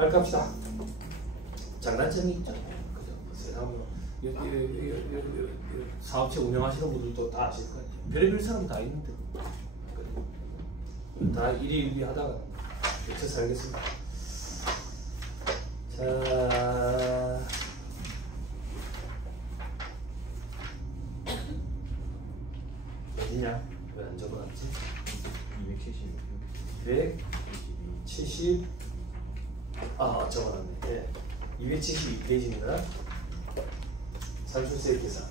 R값이다. 장단점이 있죠. 그죠? 세상으로 사업체 운영하시는 분들도 다 아실 거예요. 별의별 사람 다 있는데 다 일희일비하다가 어째 살겠습니다. 자, 어디냐? 왜 안 적어놨지? 170. 아, 적어놨네. 예. 272페이지입니다. 산출세 계산.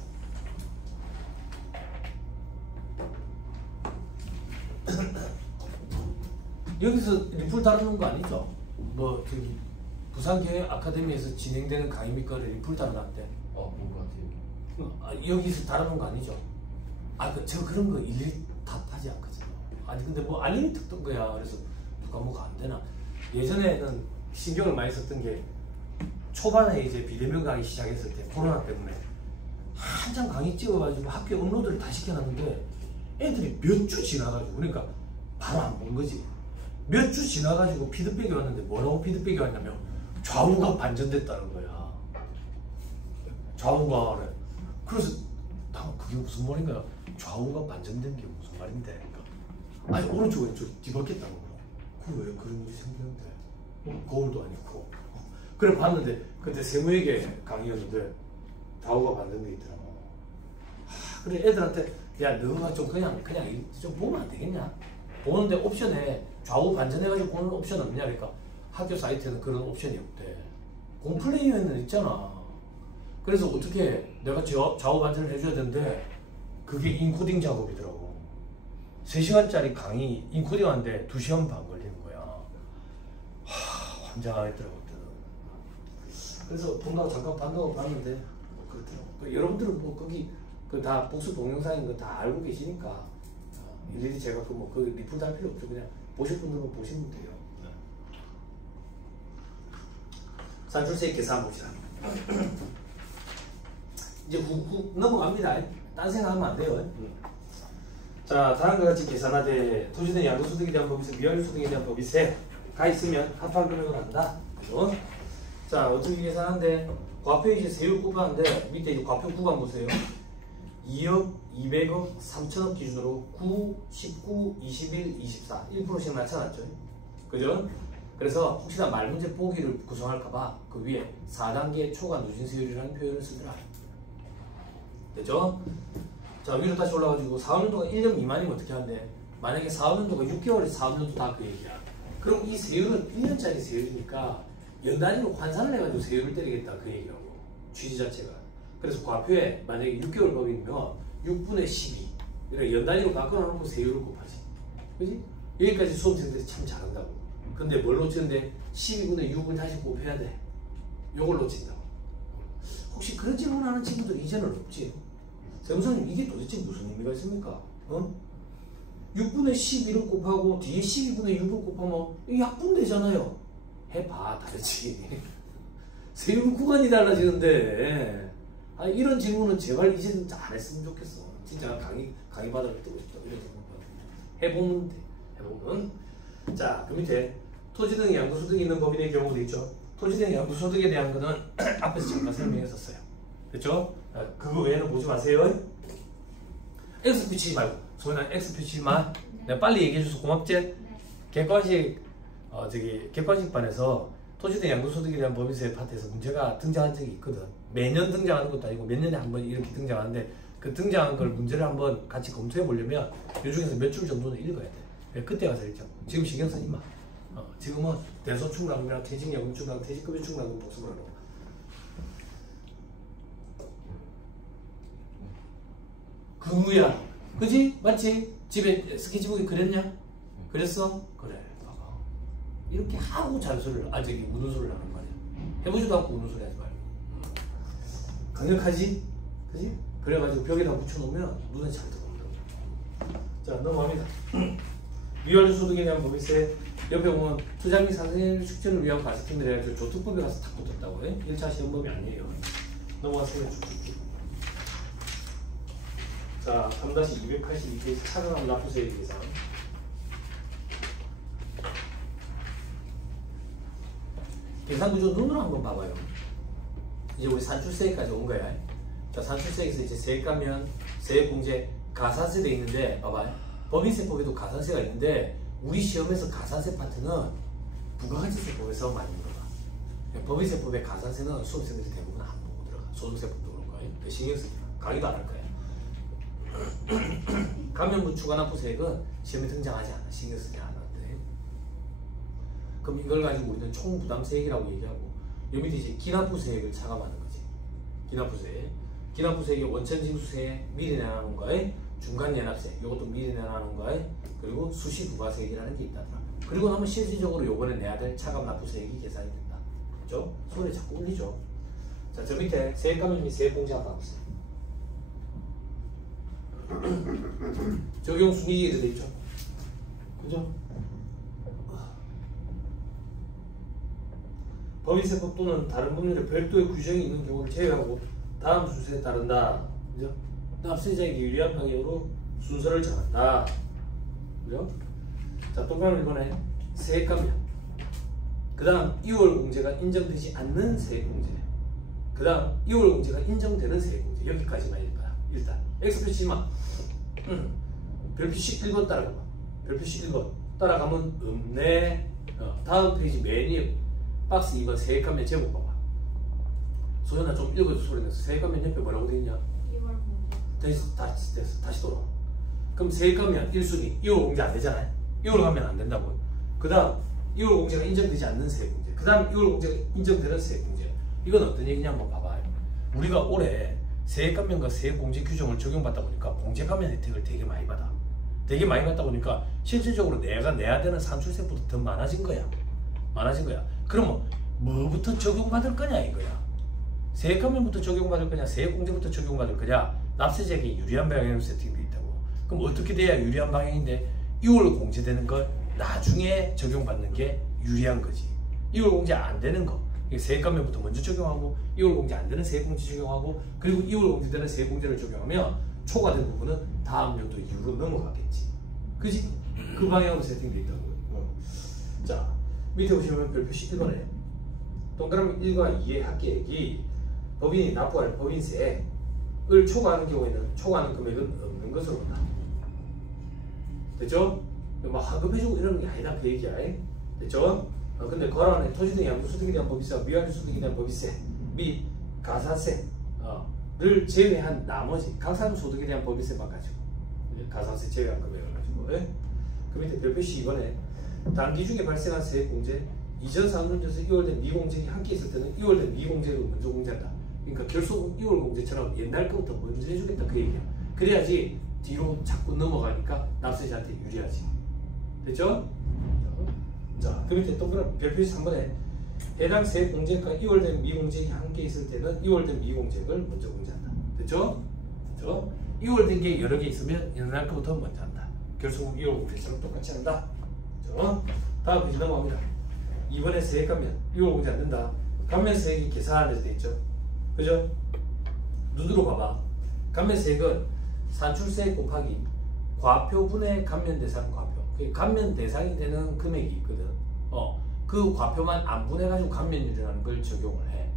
여기서 리플 다루는 거 아니죠? 뭐 저기 부산경영 아카데미에서 진행되는 강의입니까? 리플 다루는데. 본 것 같아요. 여기서 다루는 거 아니죠? 저 그런 거 일일이 답하지 않거든요. 아니 근데 뭐 알림이 떴던 거야. 그래서 누가 뭐가 안 되나? 예전에는 신경을 많이 썼던 게 초반에 이제 비대면 강의 시작했을 때 코로나 때문에 한참 강의 찍어가지고 학교 업로드를 다 시켜놨는데 애들이 몇 주 지나가지고 그러니까 바로 안 본 거지. 몇 주 지나가지고 피드백이 왔는데 뭐라고 피드백이 왔냐면 좌우가 반전됐다는 거야. 좌우가 그래. 그래서 난 그게 무슨 말인가? 좌우가 반전된 게 무슨 말인데? 그러니까 아니 오른쪽 왼쪽 뒤바뀌었다는 거야. 그 왜 그런 일이 생기는데? 거울도 아니고. 그래 봤는데 그때 세무회계 강의였는데 좌우가 반전돼 있더라고. 그래 애들한테 야 너가 좀 그냥 좀 보면 안 되겠냐? 보는데 옵션에 좌우 반전해가지고 보는 옵션 없냐? 그러니까 학교 사이트에는 그런 옵션이 없대. 곰플레이어에는 있잖아. 그래서 어떻게 내가 좌우 반전을 해줘야 되는데 그게 인코딩 작업이더라고. 3시간짜리 강의 인코딩 하는데 2시간 반 걸리는 거야. 환장하겠더라고. 그래서 본다고 잠깐 반가워 봤는데 그렇더라고. 여러분들은 뭐 거기 다 복수 동영상인 거 다 알고 계시니까 일일이 제가 그 리플 달 필요 없죠. 그냥 보실 분들은 보시면 돼요. 산출세 계산 봅시다. 이제 훅 넘어갑니다. 딴 생각하면 안 돼요. 자, 다음과 같이 계산하되 토지된 양도소득에 대한 법에서 미완료소득에 대한 법이세가 있으면 합한 금액을 한다. 그죠? 자, 어떻게 계산하는데 과표 이제 세율 곱하는데 밑에 이제 과표 구간 보세요. 2억, 200억, 3천억 기준으로 9, 19, 21, 24 1%씩 나타났죠. 그죠? 그래서 혹시나 말문제 보기를 구성할까봐 그 위에 4단계 초과 누진세율이라는 표현을 쓰더라. 됐죠? 자, 위로 다시 올라가지고 4년도가 1년 미만이면 어떻게 하는데 만약에 4년도가 6개월에 4년도 다 그 얘기야. 그럼 이 세율은 1년짜리 세율이니까 연 단위로 환산을 해가지고 세율을 때리겠다 그 얘기라고. 취지 자체가. 그래서 과표에 만약에 6개월 법이면 6분의 12 이렇게 연 단위로 바꿔놓고 세율을 곱하지. 그지? 여기까지 수험생들이 참 잘한다고. 근데 뭘 놓치는데 12분의 6을 다시 곱해야 돼. 요걸 놓친다고. 혹시 그런 질문하는 친구들 이제는 없지? 세무사님 이게 도대체 무슨 의미가 있습니까? 6분의 11을 곱하고 뒤에 12분의 6을 곱하면 이게 약분되잖아요. 해봐 다르지. 세율 구간이 달라지는데 이런 질문은 제발 이제는 안 했으면 좋겠어. 진짜 강의 받아를 뜨고 싶다. 이런 질문 해보면 돼. 해보면. 자, 그 밑에 토지 등 양도소득이 있는 법인의 경우도 있죠. 토지 등 양도소득에 대한 거는 앞에서 잠깐 설명했었어요. 됐죠? 그거 외에는 보지 마세요. X 붙이지 말고 소연아 X 붙이지만 내가 빨리 얘기해줘서 고맙지? 네. 객관식반에서 토지 등 양도소득에 대한 법인세 파트에서 문제가 등장한 적이 있거든. 매년 등장하는 것도 아니고 몇 년에 한 번 이렇게 등장하는데 그 등장한 걸 문제를 한번 같이 검토해 보려면 이 중에서 몇 줄 정도는 읽어야 돼. 그때 가서 읽자. 지금 신경 쓰지 마. 지금은 대소충납이나 퇴직연금충납, 퇴직급여충납은 복습을 하라고. 근무야. 그지? 맞지? 집에 스케치북에 그렸냐? 그랬어? 그래. 봐봐. 이렇게 하고 잔소리를, 우는 소리를 하는 거 아니야. 해보지도 않고 우는 소리 하지 말고. 강력하지? 그지? 그래가지고 벽에다 붙여놓으면 눈에 잘 들어온다고. 자, 넘어갑니다. 미완료소득에 대한 법인세 옆에 보면 투자 및 상생의 축제를 위한 과세팀에 대해서 조특법에 가서 탁 붙었다고 해. 1차 시험범위 아니에요. 넘어가세요. 자, 3-282페이지 차등한 납부세에 대해서 계산구조 눈으로 한번 봐봐요. 이제 우리 산출세까지 온 거야. 자, 산출세에서 이제 세액감면, 세액공제, 가산세 돼 있는데, 봐봐요. 법인세법에도 가산세가 있는데, 우리 시험에서 가산세 파트는 부가가치세법에서 많이 물어봐. 법인세법의 가산세는 수험생들이 대부분 안 보고 들어가. 소득세법도 그런 거예요. 신경 쓰지 마. 강의도 안 할 거야. 감면부 추가납부세액은 시험에 등장하지 않아. 신경 쓰지 않았는데. 그럼 이걸 가지고 우리는 총부담세액이라고 얘기하고, 여기 밑에 이제 기납부세액을 차감하는 거지. 기납부세액. 기납부세액이 원천징수세 미리 내라는 거에 중간연합세, 이것도 미리 내라는 거에 그리고 수시부가세액이라는 게 있다더라. 그리고 나면 실질적으로 요번에 내야 될 차감납부세액이 계산이 된다. 그죠? 손에 자꾸 울리죠? 자, 저 밑에 세액감면 및 세액공제 한번 봐보세요. 적용 순위에 되어 있죠? 그죠? 법인세법 또는 다른 법률에 별도의 규정이 있는 경우를 제외하고 다음 순서에 따른다. 그죠? 납세자에게 유리한 방향으로 순서를 정한다. 그죠? 자, 동그라미 1번에 세액감면. 그 다음 2월 공제가 인정되지 않는 세액공제. 그 다음 2월 공제가 인정되는 세액공제. 여기까지만 읽어요. 일단 X표 치마. 별표시 1번 따라가봐. 별표시 1번 따라가면 없네. 다음 페이지 맨 위에 박스 2번 세액감면 제목 봐봐. 소연아 좀 읽어줘. 소리 내서. 세액감면 옆에 뭐라고 돼 있냐? 2월 공제. 다시 돌아와. 그럼 세액감면 1순위 2월 공제 안 되잖아요. 2월 가면 안 된다고요. 그 다음 2월 공제가 인정되지 않는 세액공제. 그 다음 2월 공제가 인정되는 세액공제. 이건 어떤 얘기냐 한번 봐봐요. 우리가 올해 세액감면과 세액공제 규정을 적용받다 보니까 공제감면 혜택을 되게 많이 받아. 되게 많이 받다 보니까 실질적으로 내가 내야 되는 산출세보다 더 많아진 거야. 많아진 거야. 그러면 뭐부터 적용받을 거냐 이거야. 세액감면부터 적용받을 거냐, 세액공제부터 적용받을 거냐. 납세자에게 유리한 방향으로 세팅되어 있다고. 그럼 어떻게 돼야 유리한 방향인데 2월 공제되는 걸 나중에 적용받는 게 유리한 거지. 2월 공제 안 되는 거 세액감면부터 먼저 적용하고 2월 공제 안 되는 세액공제 적용하고 그리고 2월 공제되는 세액공제를 적용하면 초과된 부분은 다음 연도 이후로 넘어가겠지. 그지? 그 방향으로 세팅되어 있다고요. 자, 밑에 보시면 별표시 1번에 동그라미 1과 2의 합계액이 법인이 납부할 법인세를 초과하는 경우에는 초과하는 금액은 없는 것으로 본다. 됐죠? 뭐 하급해주고 이러는 게 아니다 그 얘기야. 됐죠? 근데 거란에 토지등 양도소득에 대한 법인세와 미완료소득에 대한 법인세 및 가산세를 제외한 나머지 강산소득에 대한 법인세만 가지고 가산세 제외한 금액을 가지고 그 밑에 별표시 2번에 단기 중에 발생한 세액공제 이전 상분전에서 2월된 미공제액이 함께 있을 때는 2월된 미공제액을 먼저 공제한다. 그러니까 결속 2월 공제처럼 옛날 거부터 먼저 해주겠다 그 얘기야. 그래야지 뒤로 자꾸 넘어가니까 납세자한테 유리하지. 됐죠? 자, 그 밑에 동그라미 별표시 3번에 해당 세액공제액과 2월된 미공제액이 함께 있을 때는 2월된 미공제액을 먼저 공제한다. 됐죠? 됐죠? 2월된 게 여러 개 있으면 옛날 거부터 먼저 한다. 결속 2월 공제처럼 똑같이 한다. 됐죠? 다음 페이지 넘어갑니다. 2번에 세액감면 2월 공제 안 된다. 감면세액이 계산안에서 돼 있죠. 그죠? 눈으로 봐봐. 감면세액은 산출세액 곱하기 과표분의 감면대상 과표. 감면대상이 되는 금액이 있거든. 그 과표만 안 분해가지고 감면율이라는 걸 적용을 해.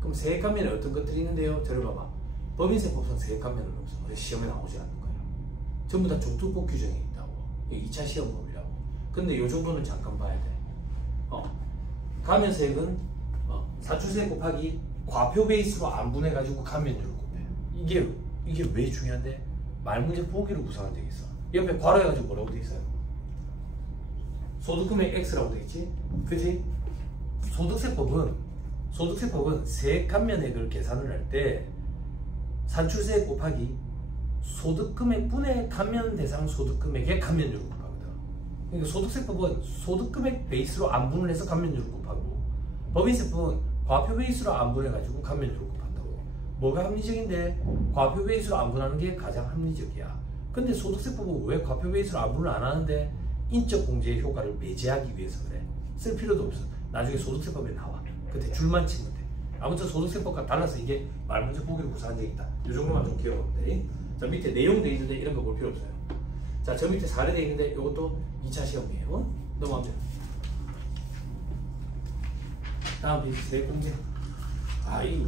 그럼 세액감면에 어떤 것들이 있는데요? 들어봐봐. 법인세법상 세액감면은 없어. 시험에 나오지 않는 거야. 전부 다 종특법 규정이 있다고. 2차 시험법이라고. 근데 요 정도는 잠깐 봐야 돼. 감면세액은 산출세액 곱하기 과표 베이스로 안 분해가지고 감면율을 곱해. 이게 왜 중요한데? 말문제 보기로 구성한 데 있어. 옆에 괄호해가지고 뭐라고 돼 있어요? 소득금액 X라고 돼 있지? 그지? 소득세법은 세액감면액을 계산을 할 때 산출세액 곱하기 소득금액 분의 감면대상 소득금액의 감면율을 곱하거든. 그러니까 소득세법은 소득금액 베이스로 안 분을 해서 감면율을 곱하고 법인세법은 과표 베이스로 안 분해가지고 감면율을 곱한다고. 뭐가 합리적인데 과표 베이스로 안 분하는 게 가장 합리적이야. 근데 소득세법은 왜 과표 베이스로 안 분을 안 하는데 인적 공제의 효과를 배제하기 위해서 그래. 쓸 필요도 없어. 나중에 소득세법에 나와. 그때 줄만 치면 돼. 아무튼 소득세법과 달라서 이게 말문제 보기로 구성한 데 있다. 이 정도만 좀 기억하면 돼. 자, 밑에 내용 돼 있는데 이런 거 볼 필요 없어요. 자, 저 밑에 사례 돼 있는데 이것도 2차 시험이에요. 넘어가면 다음 비트 세공제. 아이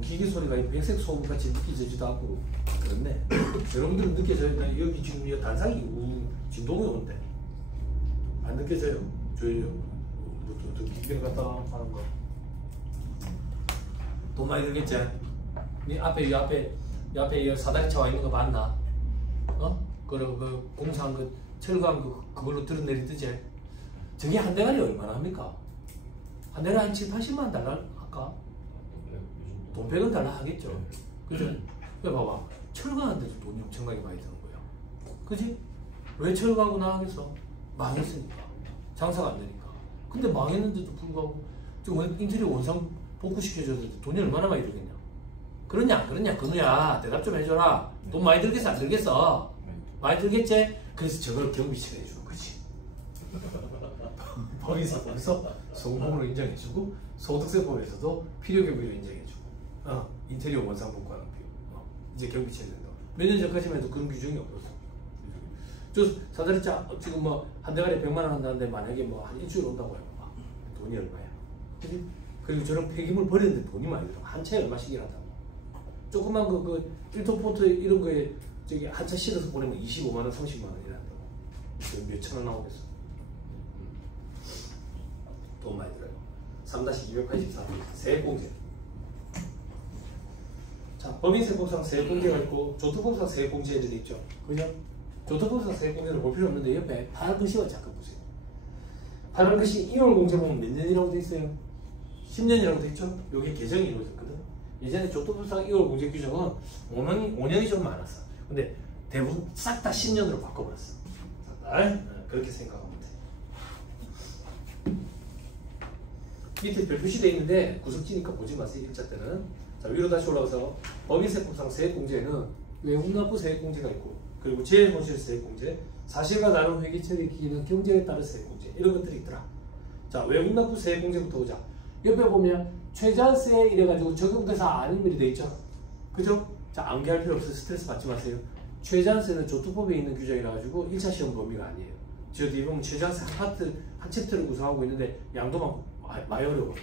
기계 소리가 백색 소음 같이 느껴지지도 않고 그렇네. 여러분들은 느껴져요? 나 여기 지금 이 단상이 진동이 오는데 안 느껴져요? 저희요. 또 기계를 갖다 하는 거. 돈 많이 들겠지? 네 앞에 이 앞에 사다리 차와 있는 거 봤나? 그리고 그 공사한 그 철거한 그걸로 들어내리듯이 저게 한 대가리 얼마나 합니까? 한 대가리 한 7, 80만 원 달라 할까? 돈 100원 달라 하겠죠. 그죠? 봐봐. 철거하는데도 돈이 엄청나게 많이 드는 거야. 그지? 왜 철거하고 나가겠어? 망했으니까. 장사가 안 되니까. 근데 망했는데도 불구하고 지금 인테리어 원상 복구시켜줬는데 돈이 얼마나 많이 들겠냐? 그러냐 안 그러냐? 근우야 대답 좀 해줘라. 돈 많이 들겠어 안 들겠어? 많이 들겠지? 그래서 저걸 경비치가 해주는 거지. 법인세법에서 소금으로 인정해주고 소득세법에서도 필요경비로 인정해주고 인테리어 원상 복구하는 비용 이제 경비치해야 된다. 몇 년 전까지만 해도 그런 규정이 없었어. 저 사다리차 지금 뭐 한 대가리 100만 원 한다는데 만약에 뭐 한 일주일 온다고 해봐. 돈이 얼마야? 그치? 그리고 저런 폐기물 버리는데 돈이 많이 들어. 한 차에 얼마씩 일한다고. 조그만 그 1톤 포트 이런 거에 저기 한 차 실어서 보내면 25만 원, 30만 원 일한다고. 몇 천 원 나오겠어. 돈 많이 들어요. 3-284 세액공제. 자, 법인세법상 세액공제가 있고 조특법상 세액공제를 있죠. 그죠? 조특법상 세액공제를 볼 필요 없는데 옆에 파란 글씨만 잠깐 보세요. 파란 글씨 2월 공제 보면 몇 년이라고 돼 있어요? 10년이라고 돼 있죠? 여기 개정이 이루어졌거든. 예전에 조특법상 2월 공제 규정은 5년이 좀 많았어. 근데 대부분 싹 다 10년으로 바꿔버렸어. 그렇게 생각하면 돼. 밑에 별 표시되어 있는데 구석지니까 보지 마세요. 1차 때는. 자, 위로 다시 올라가서 법인세법상 세액공제는 외국납부 세액공제가 있고 그리고 재손실 세액공제, 사실과 다른 회계 처리 기기는 경제에 따른 세액공제 이런 것들이 있더라. 자, 외국납부 세액공제부터 보자. 옆에 보면 최저세 이래가지고 적용대상 아니면 돼 있죠. 그죠? 자, 암기할 필요 없어요. 스트레스 받지 마세요. 최저세는 조특법에 있는 규정이라 가지고 1차 시험 범위가 아니에요. 저 뒤에 보면 최저세 한 챕터를 구성하고 있는데 양도만 많이 어려워.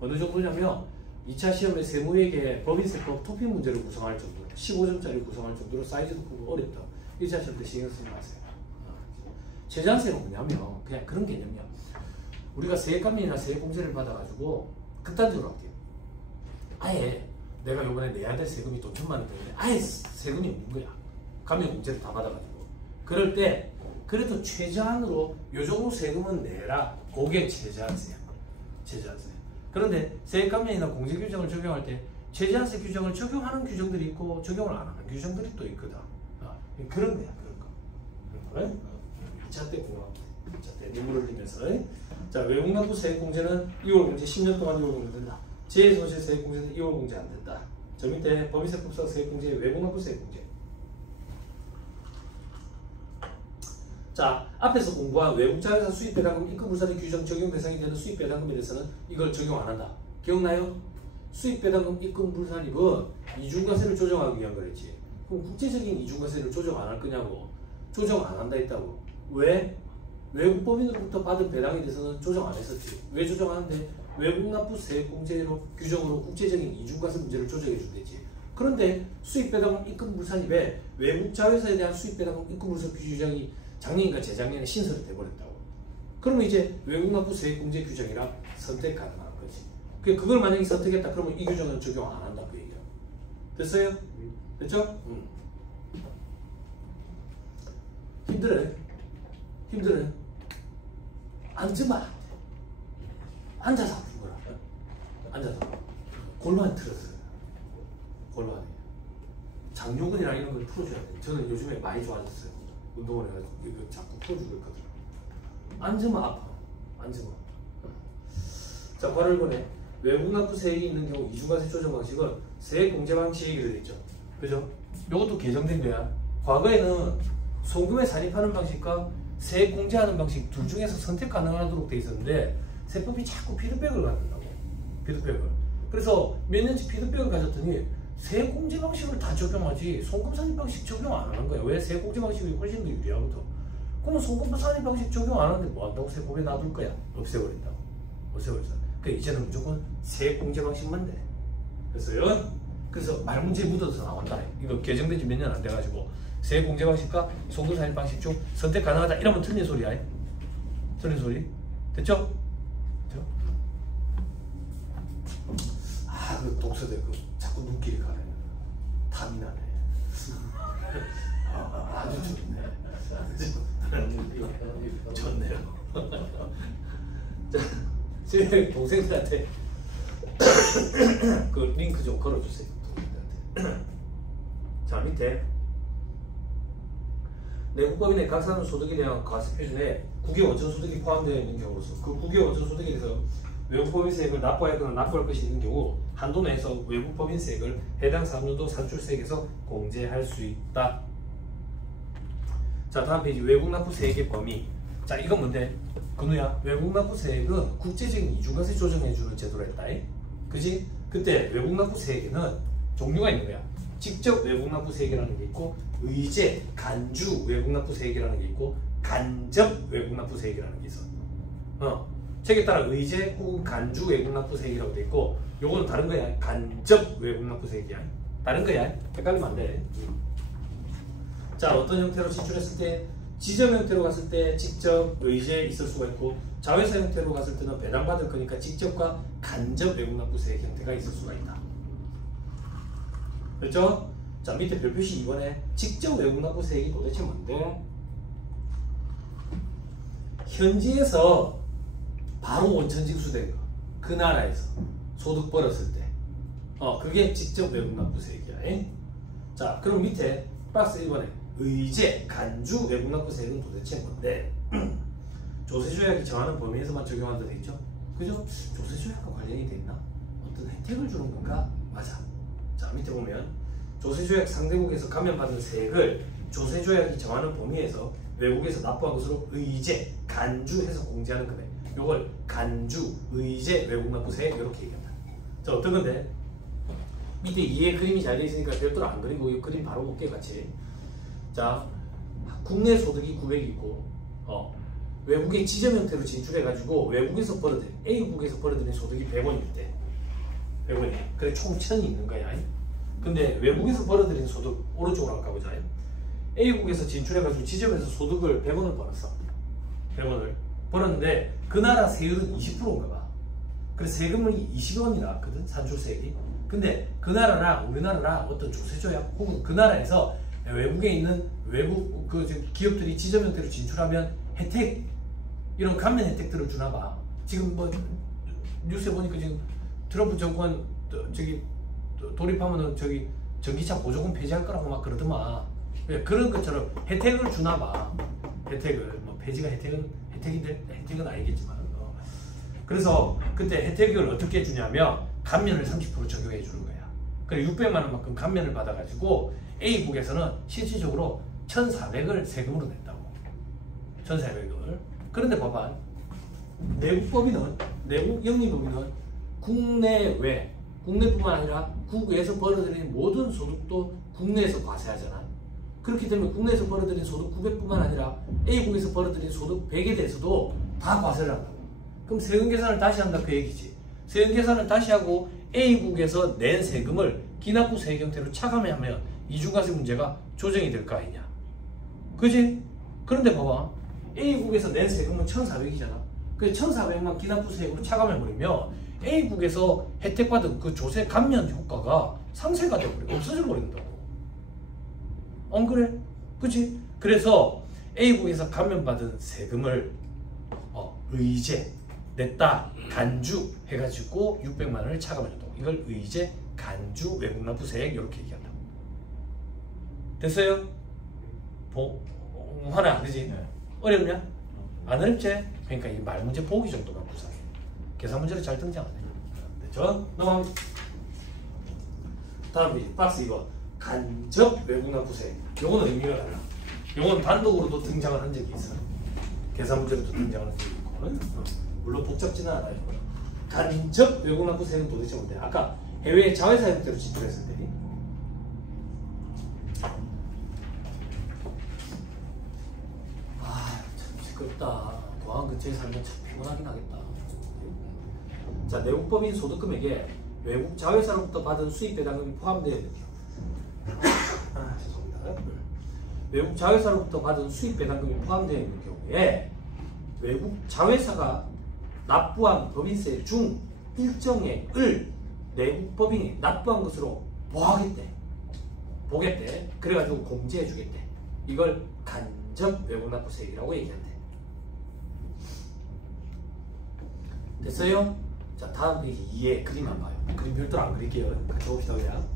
어느 정도냐면 2차 시험에 세무회계 법인세법 토픽 문제를 구성할 정도로 15점짜리 구성할 정도로 사이즈도 크고 어렵다. 1차 시험 때 신경 쓰지 마세요. 최저세는 뭐냐면 그냥 그런 개념이야. 우리가 세액감면이나 세액공제를 받아가지고 극단적으로 할게요. 아예 내가 이번에 내야 될 세금이 돈 1,000만 원 때문에 아예 세금이 없는 거야. 감면 공제를 다 받아가지고. 그럴 때 그래도 최저한으로 요 정도 세금은 내라. 그게 최저한세야. 최저한세. 그런데 세액감면이나 공제 규정을 적용할 때 최저한세 규정을 적용하는 규정들이 있고 적용을 안 하는 규정들이 또 있거든. 그런 거야. 그런 거. 2차 때 공부합니다. 2차 때 눈물을 흘리면서. 자, 외국납부 세액공제는 2월 공제 10년 동안 2월 공제 된다. 재손실 세액공제는 2월 공제 안 된다. 저 밑에 법인세법상 세액공제, 외국납부 세액공제. 자, 앞에서 공부한 외국자회사 수입배당금 입금불산이 규정 적용 대상이 되는 수입배당금에 대해서는 이걸 적용 안 한다. 기억나요? 수입배당금 입금불산입은 이중과세를 조정하기 위한 거랬지. 그럼 국제적인 이중과세를 조정 안 할 거냐고. 조정 안 한다 했다고. 왜? 외국법인으로부터 받은 배당에 대해서는 조정 안 했었지. 왜 조정 안 하는데? 외국납부 세액공제로 규정으로 국제적인 이중과세 문제를 조정해 준댔지. 그런데 수입배당금 입금불산입에 외국자회사에 대한 수입배당금 입금불산 규정이 작년인가 재작년에 신설이 돼버렸다고. 그러면 이제 외국납부 세액공제 규정이랑 선택 가능한 거지. 그걸 만약에 선택했다 그러면 이 규정은 적용 안 한다 그 얘기야. 됐어요? 됐죠? 힘들어요? 힘들어요? 앉으면 안 돼. 앉아서 아픈 거라. 앉아서. 골반 틀어서. 골반에. 장요근이나 이런 걸 풀어줘야 돼. 저는 요즘에 많이 좋아졌어요. 운동을 해가지고 이거 자꾸 풀어주고 있거든요. 앉으면 아파. 앉으면. 자, 8월번에 외국납부 세액이 있는 경우 이중과세 조정 방식은 세액공제 방식이 되어 있죠. 그죠? 이것도 개정된 거야. 과거에는 소금에 산입하는 방식과 세액공제하는 방식 둘 중에서 선택 가능하도록 되어 있었는데 세법이 자꾸 피드백을 갖는다고. 피드백을. 그래서 몇 년째 피드백을 가졌더니 세액공제 방식을 다 적용하지 송금 산입 방식 적용 안 하는 거야. 왜? 세액공제 방식이 훨씬 더 유리하거든. 그러면 송금 산입 방식 적용 안 하는데 뭐 한다고? 세법에 놔둘 거야. 없애버린다고. 없애버렸어. 그러니까 이제는 무조건 세액 공제 방식만 돼. 그래서 말 문제에 묻어서 나온다. 이거 개정된 지 몇 년 안 돼가지고 세액 공제 방식과 소득 산입 방식 중 선택 가능하다. 이러면 틀린 소리야. 틀린 소리. 됐죠? 됐죠? 아, 그 독서대 그 자꾸 눈길이 가네. 탐이 나네. 아주 좋네. 좋네요. 자, 제 동생들한테 그 링크 좀 걸어주세요. 동생들한테. 자, 밑에 내국법인의 각 산업 소득에 대한 과세 표준에 국외 원천 소득이 포함되어 있는 경우로서 그 국외 원천 소득에 대해서 외국 법인세액을 납부하였거나 납부할 것이 있는 경우 한도 내에서 외국 법인세액을 해당 사업용도 산출세액에서 공제할 수 있다. 자, 다음 페이지 외국 납부세액의 범위. 자, 이건 뭔데? 근우야, 외국 납부세액은 국제적인 이중과세 조정해주는 제도라 했다. 그지? 그때 외국 납부세액에는 종류가 있는 거야. 직접 외국 납부세액이라는 게 있고 의제, 간주 외국 납부세액이라는 게 있고 간접 외국 납부세액이라는 게 있어. 책에 따라 의제 혹은 간주 외국 납부세액이라고 돼 있고 요거는 다른 거야. 간접 외국 납부세액이야. 다른 거야. 헷갈리면 안 돼. 자, 어떤 형태로 진출했을 때 지점 형태로 갔을 때 직접 의제 있을 수가 있고 자회사 형태로 갔을 때는 배당받을 거니까 직접과 간접 외국 납부세액 형태가 있을 수가 있다. 그렇죠? 자, 밑에 별표시 2번에 직접 외국 납부세액이 도대체 뭔데? 현지에서 바로 원천 징수된 거. 그 나라에서 소득 벌었을 때. 그게 직접 외국 납부세액이야. 자, 그럼 밑에 박스 1번에 의제, 간주 외국 납부세액은 도대체 뭔데? 조세조약이 정하는 범위에서만 적용한다 돼 있죠? 그죠? 조세조약과 관련이 돼 있나? 어떤 혜택을 주는 건가? 맞아. 자, 밑에 보면 조세조약 상대국에서 감면받은 세액을 조세조약이 정하는 범위에서 외국에서 납부한 것으로 의제, 간주해서 공제하는 금액. 요걸 간주, 의제, 외국 납부세액 이렇게 얘기한다. 자, 어떤 건데? 밑에 이해 그림이 잘 되어 있으니까 별도로 안 그리고 이 그림 바로 볼게 같이. 자, 국내 소득이 900이고 외국의 지점 형태로 진출해가지고 외국에서 벌어들인 A국에서 벌어들인 소득이 100원일 때 100원이 그래 총 1000이 있는 거야. 근데 외국에서 벌어들인 소득 오른쪽으로 한번 가보자. A국에서 진출해가지고 지점에서 소득을 100원을 벌었어. 100원을 벌었는데 그 나라 세율은 20%인가 봐. 그래서 세금이 20원이 나왔거든, 산출세액이. 근데 그 나라랑 우리나라랑 어떤 조세조약 혹은 그 나라에서 외국에 있는 외국 그 기업들이 지점 형태로 진출하면 혜택, 이런 감면 혜택들을 주나 봐. 지금 뭐 뉴스에 보니까 지금 트럼프 정권 저기 돌입하면은 저기 전기차 보조금 폐지할 거라고 막 그러더만. 그런 것처럼 혜택을 주나 봐. 혜택을 뭐 폐지가 혜택은 아니겠지만. 그래서 그때 혜택을 어떻게 주냐면 감면을 30% 적용해 주는 거야. 그래 600만 원만큼 감면을 받아가지고 A국에서는 실질적으로 1,400을 세금으로 냈다고. 1,400을. 그런데 봐봐. 내국 영리법인은 국내외, 국내뿐만 아니라 국외에서 벌어들인 모든 소득도 국내에서 과세하잖아. 그렇기 때문에 국내에서 벌어들인 소득 900뿐만 아니라 A국에서 벌어들인 소득 100에 대해서도 다 과세를 한다고. 그럼 세금 계산을 다시 한다 그 얘기지. 세금 계산을 다시 하고 A국에서 낸 세금을 기납부세액 형태로 차감하면 이중과세 문제가 조정이 될 거 아니냐. 그지? 그런데 봐봐. A국에서 낸 세금은 1,400이잖아. 그 1,400만 기납부세액으로 차감해버리면 A국에서 혜택받은 그 조세 감면 효과가 상쇄가 되어버려. 없어져 버린다고. 안 그래? 그치? 그래서 A국에서 감면받은 세금을 의제, 냈다, 간주 해가지고 600만 원을 차감해준다고. 이걸 의제, 간주, 외국납부세액 이렇게 얘기한다고. 됐어요? 화나, 그지? 네. 어렵냐? 안 어렵지? 그러니까 이 말 문제 보기 정도가 불쌍해. 계산 문제로 잘 등장하네. 됐죠? 넘어갑니다. 다음 페이지, 박스 2번. 간접 외국납부세액. 요거는 의미가 달라. 요건 단독으로도 등장을 한 적이 있어. 계산 문제로도 등장을 한 적이 있고. 물론 복잡지는 않아요. 간접 외국납부세액은 도대체 뭔데? 아까 해외 자회사 형태로 진출했을 때. 참 시끄럽다. 공항 근처에 살면 참 피곤하긴 하겠다. 자, 내국법인 소득금액에 외국 자회사로부터 받은 수입 배당금이 포함되어 있는 경우. 죄송합니다. 외국 자회사로부터 받은 수입 배당금이 포함되어 있는 경우에 외국 자회사가 납부한 법인세 중 일정액을 내국 법인이 납부한 것으로 보겠대. 그래가지고 공제해 주겠대. 이걸 간접 외국 납부세액이라고 얘기한대. 됐어요? 자, 다음 페이지 2에 그림만 봐요. 그림 별도로 안 그릴게요. 같이 봅시다 그냥.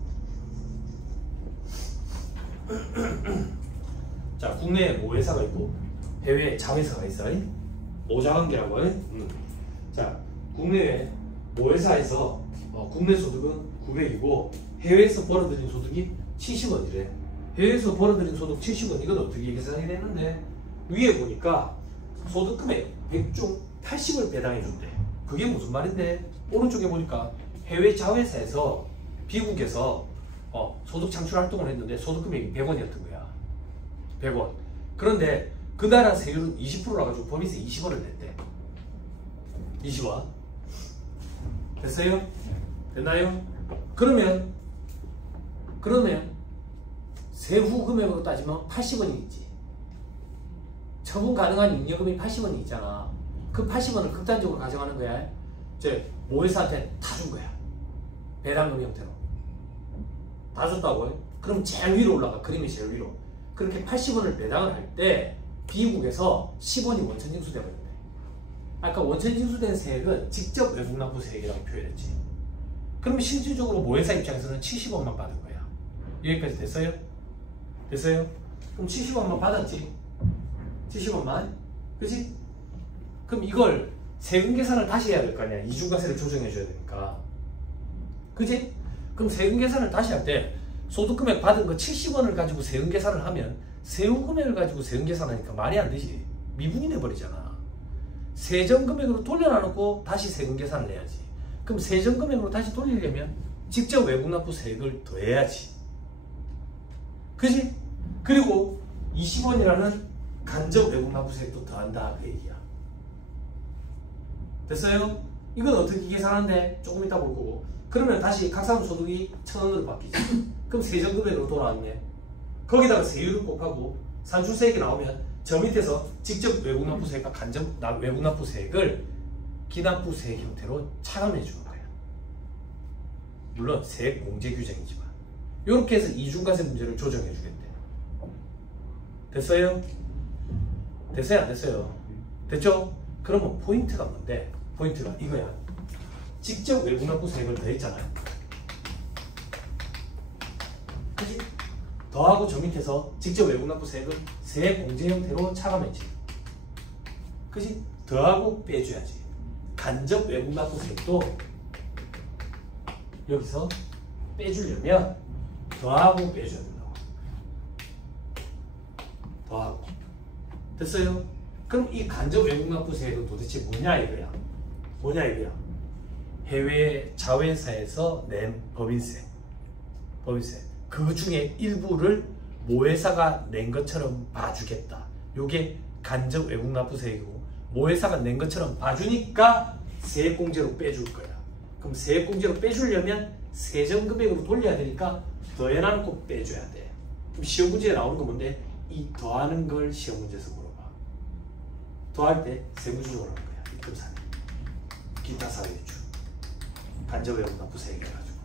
자, 국내에 모회사가 있고 해외에 자회사가 있어. 모자관계라고. 자, 국내에 모회사에서 국내 소득은 900이고 해외에서 벌어들인 소득이 70원이래. 해외에서 벌어들인 소득 70원. 이건 어떻게 계산이 되는데 위에 보니까 소득금액 100 중 80을 배당해 준대. 그게 무슨 말인데 오른쪽에 보니까 해외 자회사에서 미국에서 소득 창출 활동을 했는데 소득금액이 100원이었던 거야. 100원. 그런데 그 나라 세율은 20%라 가지고 법인세 20원을 냈대. 20원. 됐어요? 됐나요? 그러면 세후 금액으로 따지면 80원이 있지. 처분 가능한 잉여금이 80원이 있잖아. 그 80원을 극단적으로 가정하는 거야. 모회사한테 다 준 거야. 배당금 형태로. 다 줬다고. 그럼 제일 위로 올라가. 그림이 제일 위로. 그렇게 80원을 배당을 할 때 미국에서 10원이 원천징수되거든요. 아까 원천징수된 세액은 직접 외국납부세액이라고 표현했지. 그러면 실질적으로 모회사 입장에서는 70원만 받은 거야. 여기까지 됐어요? 됐어요? 그럼 70원만 받았지? 70원만? 그치? 그럼 이걸 세금 계산을 다시 해야 될 거 아니야. 이중과세를 조정해 줘야 되니까. 그치? 그럼 세금 계산을 다시 할 때 소득금액 받은 거 70원을 가지고 세금 계산을 하면 세후 금액을 가지고 세금 계산하니까 말이 안 되지. 미분이 돼버리잖아. 세전금액으로 돌려놔놓고 다시 세금 계산을 해야지. 그럼 세전금액으로 다시 돌리려면 직접 외국납부세액을 더해야지. 그지? 그리고 20원이라는 간접 외국납부세액도 더한다 그 얘기야. 됐어요? 이건 어떻게 계산하는데 조금 이따 볼 거고. 그러면 다시 각사소득이 1000원으로 바뀌지. 그럼 세전금액으로 돌아왔네. 거기다가 세율을 곱하고 산출세액이 나오면 저 밑에서 직접 외국납부세액과 간접 외국납부세액을 기납부세액 형태로 차감해 주는 거야. 물론 세액 공제 규정이지만 이렇게 해서 이중과세 문제를 조정해 주겠대. 됐어요? 됐어요? 안 됐어요? 됐죠? 그러면 포인트가 뭔데? 포인트가 이거야. 직접 외국납부세액을 더했잖아요. 그치? 더하고 저 밑에서 직접 외국납부세액을 세액 공제 형태로 차감했지. 그치? 더하고 빼줘야지. 간접 외국납부세액도 여기서 빼주려면 더하고 빼줘야 된다고. 더하고. 됐어요? 그럼 이 간접 외국납부세액은 도대체 뭐냐 이거야. 뭐냐 이거야. 해외 자회사에서 낸 법인세. 그 중에 일부를 모회사가 낸 것처럼 봐주겠다. 요게 간접 외국납부세액이고 모회사가 낸 것처럼 봐주니까 세액공제로 빼줄 거야. 그럼 세액공제로 빼주려면 세전금액으로 돌려야 되니까 더해놔놓고 빼줘야 돼. 그럼 시험 문제에 나오는 거 뭔데? 이 더하는 걸 시험 문제에서 물어봐. 더할 때 세무주로 하는 거야. 입금사례. 기타 사회주. 간접 외국납부세액 해가지고.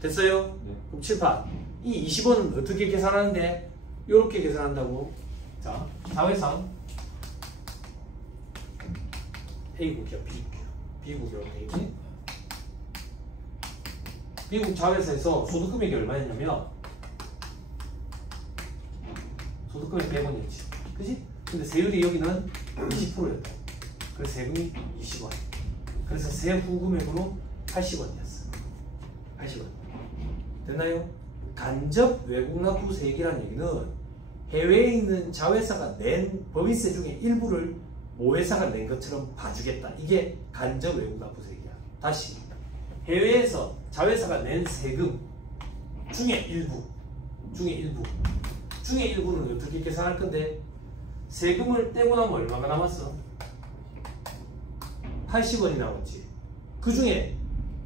됐어요? 네. 그럼 칠판. 이 20원은 어떻게 계산하는데? 이렇게 계산한다고. 자, 자회상 A국이야, B국이라고 되겠지? 미국 자회사에서 소득금액이 얼마였냐면 소득금액이 100원이었지. 그치? 근데 세율이 여기는 20%였다. 그래서 세금이 20원. 그래서 세후 금액으로 80원이었어. 80원. 됐나요? 간접 외국납부세액이라는 얘기는 해외에 있는 자회사가 낸 법인세 중에 일부를 모회사가 낸 것처럼 봐주겠다. 이게 간접 외국납부세액이야. 다시 해외에서 자회사가 낸 세금 중에 일부는 어떻게 계산할 건데 세금을 떼고 나면 얼마가 남았어? 180원이 나왔지. 그 중에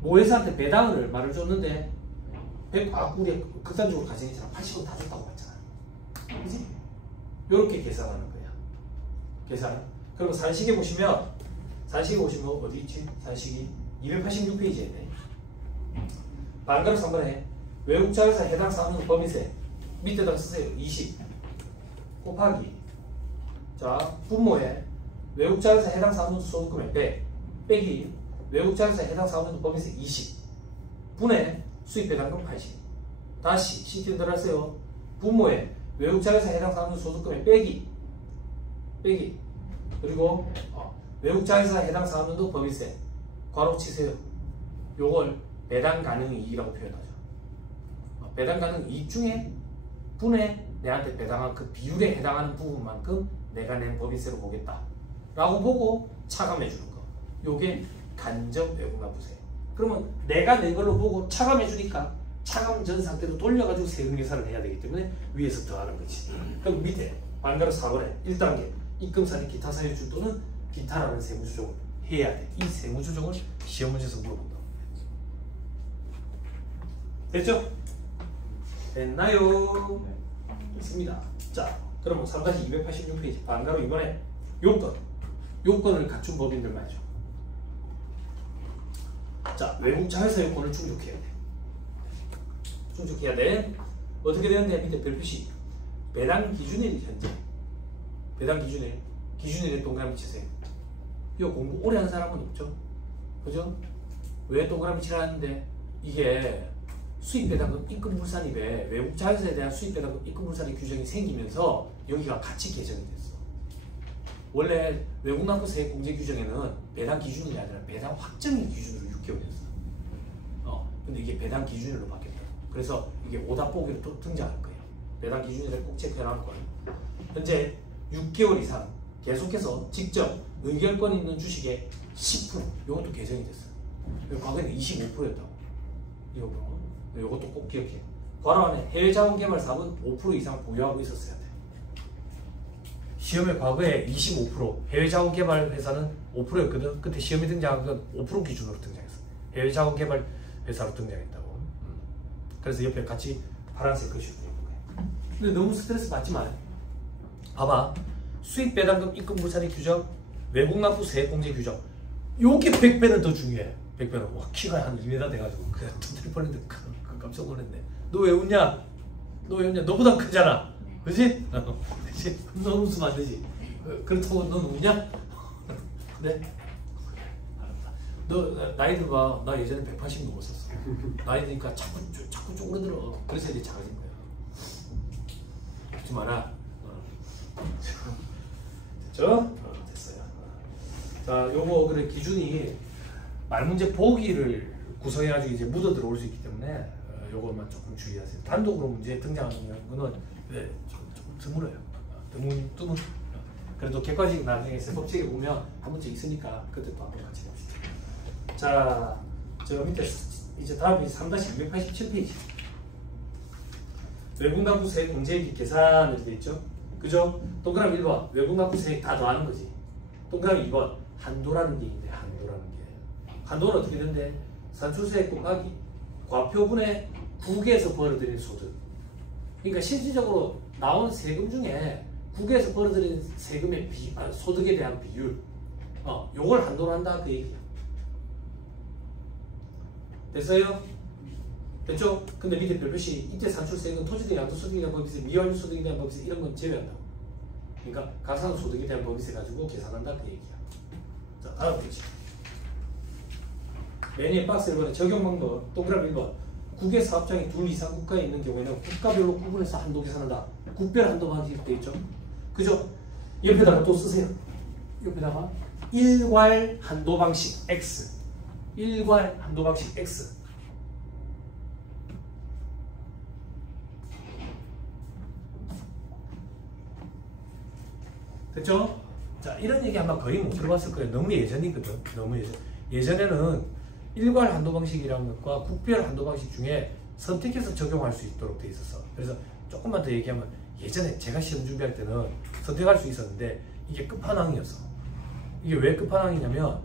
모회사한테 배당을 말을 줬는데 우리 극단적으로 가정했잖아. 80원 다 줬다고 봤잖아. 그지? 요렇게 계산하는 거야. 계산. 그럼 산식에 보시면 어디 있지? 산식이 286페이지에 있네. 반가로 3번에 외국자회사 해당 사업용 법인세 밑에다가 쓰세요. 20 곱하기 자 분모에 외국자회사 해당 사업용 소득금액 100 빼기 외국자회사 해당 사업용 법인세 20 분의 수입배당금 80 다시 CT 들어가세요. 분모에 외국자회사 해당 사업용 소득금액 빼기 그리고 외국자회사 해당 사업용도 법인세 괄호 치세요. 요걸 배당 가능 이익이라고 표현하죠. 배당 가능 이익 중에 분의 내한테 배당한 그 비율에 해당하는 부분만큼 내가 낸 법인세로 보겠다 라고 보고 차감해 주는 거. 요게 간접 외국납부세. 그러면 내가 낸 걸로 보고 차감해 주니까 차감 전 상태로 돌려가지고 세금 계산을 해야 되기 때문에 위에서 더하는 거지. 그럼 밑에 반가로 4번에 1단계 입금사리 기타 사유주 또는 기타라는 세무조정을 해야 돼. 이 세무조정을 시험 문제에서 물어본다. 됐죠? 됐나요? 됐습니다. 자, 그럼 3-286페이지 반가로 이번에 요건을 갖춘 법인들 말이죠. 자, 외국자회사 요건을 충족해야 돼. 충족해야 돼. 어떻게 되는데 밑에 별표시 배당 기준일 현재 배당 기준일에 동그라미 치세요. 이거 공부 오래 한 사람은 없죠? 그죠? 왜 동그라미 치라는데 이게 수입배당금 입금물산입에 외국자회사에 대한 수입배당금 입금물산입 규정이 생기면서 여기가 같이 개정이 됐어. 원래 외국납부세 공제 규정에는 배당 기준이 아니라 배당 확정일 기준으로 6개월이었어. 근데 이게 배당 기준일로 바뀌었다. 그래서 이게 오답보기로 또 등장할 거예요. 배당 기준일을 꼭 체크해놓을 거예요. 현재 6개월 이상 계속해서 직접 의결권 있는 주식의 10% 이것도 개정이 됐어요. 과거에는 25%였다고. 이것도 꼭 기억해. 괄호 안에 해외 자원 개발 사업은 5% 이상 보유하고 있었어야 돼. 시험에 과거에 25% 해외 자원 개발 회사는 5%였거든. 그때 시험에 등장한 건 5% 기준으로 등장했어. 해외 자원 개발 회사로 등장했다고. 그래서 옆에 같이 파란색 글씨로 있는 거야. 근데 너무 스트레스 받지 마. 봐봐. 수입 배당금 입금 물산이 규정, 외국납부세 공제 규정. 요게 100배는 더 중요해. 100배는. 와, 키가 한 2m 돼가지고 그냥 될 뻔했는데 깜짝 놀랐네. 너 왜 웃냐? 너보다 크잖아. 그치? 그치? 너 웃으면 안 되지. 그렇다고 넌 웃냐? 네? 너 나이 들봐. 나 예전에 180 넘었었어. 나이 드니까 자꾸 쪼그러들어. 그래서 이제 작아진 거야. 웃지 마라. 됐죠? 됐어요. 자, 요거 그래 기준이 말문제 보기를 구성해가지고 이제 묻어 들어올 수 있기 때문에 요것만 조금 주의하세요. 단독으로 문제에 등장하는 거는 조금 드물어요. 드문. 그래도 객관식 나중에 세법책에 보면 한 문제 있으니까 그때 또 한번 같이 봅시다. 자, 저 밑에 이제 다음이 3-287페이지. 외국납부세 공제액 계산 이렇게 돼 있죠. 그죠? 동그라미 1번 외국납부세 다 더하는 거지. 동그라미 2번 한도라는 게 있는데 한도는 어떻게 되는데 산출세 곱하기 과표분의 국에서 벌어들인 소득. 그러니까 실질적으로 나온 세금 중에 국에서 벌어들인 세금의 소득에 대한 비율 요걸 한도로 한다 그 얘기야. 됐어요? 됐죠? 근데 밑에 별표시 이때 산출세액은 토지대 양도소득에 대한 법인세, 미완료소득에 대한 법인세 이런 건 제외한다고. 그러니까 가상소득에 대한 법인세 가지고 계산한다 그 얘기야. 자, 다음 표시. 맨 위에 박스 1번에 적용 방법 동그라미 1번 국외 사업장이 둘 이상 국가에 있는 경우에는 국가별로 구분해서 한도 계산한다. 국별 한도만 되어 있죠. 그죠? 옆에다가 또 쓰세요. 옆에다가 일괄 한도 방식 X. 일괄 한도 방식 X. 됐죠? 자, 이런 얘기 아마 거의 못 들어봤을 거예요. 너무 예전이거든. 너무 예전. 예전에는 일괄 한도 방식이라는 것과 국별 한도 방식 중에 선택해서 적용할 수 있도록 돼 있었어. 그래서 조금만 더 얘기하면 예전에 제가 시험 준비할 때는 선택할 수 있었는데 이게 끝판왕이었어. 이게 왜 끝판왕이냐면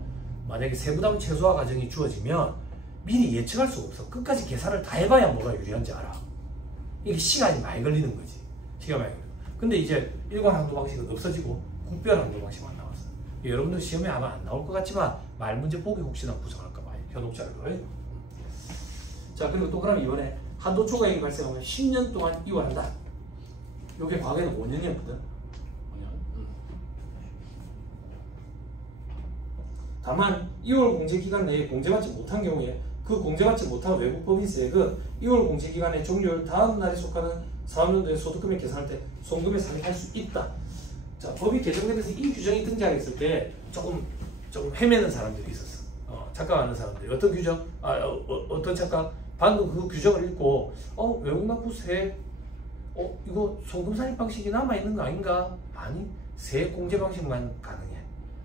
만약에 세부담 최소화 과정이 주어지면 미리 예측할 수가 없어. 끝까지 계산을 다 해봐야 뭐가 유리한지 알아. 이게 시간이 많이 걸리는 거지. 시간이 많이 걸려. 근데 이제 일괄 항도 방식은 없어지고 국별 항도 방식만 나왔어. 여러분들 시험에 아마 안 나올 것 같지만 말 문제 보기 혹시나 구성할까 봐요. 현혹자료로. 자, 그리고 또 그럼 이번에 한도 초과액이 발생하면 10년 동안 이월한다. 이게 과거에는 5년이었거든. 다만 2월 공제기간 내에 공제받지 못한 경우에 그 공제받지 못한 외국 법인세액은 2월 공제기간의 종료일 다음 날에 속하는 사업연도의 소득금액 계산할 때 송금에 산입할 수 있다. 자, 법이 개정되면서 이 규정이 등장했을 때 조금 헤매는 사람들이 있었어. 착각하는 사람들이. 어떤 규정? 어떤 착각? 방금 그 규정을 읽고 외국 납부세 이거 송금 산입 방식이 남아있는 거 아닌가? 아니, 세액 공제 방식만 가능해.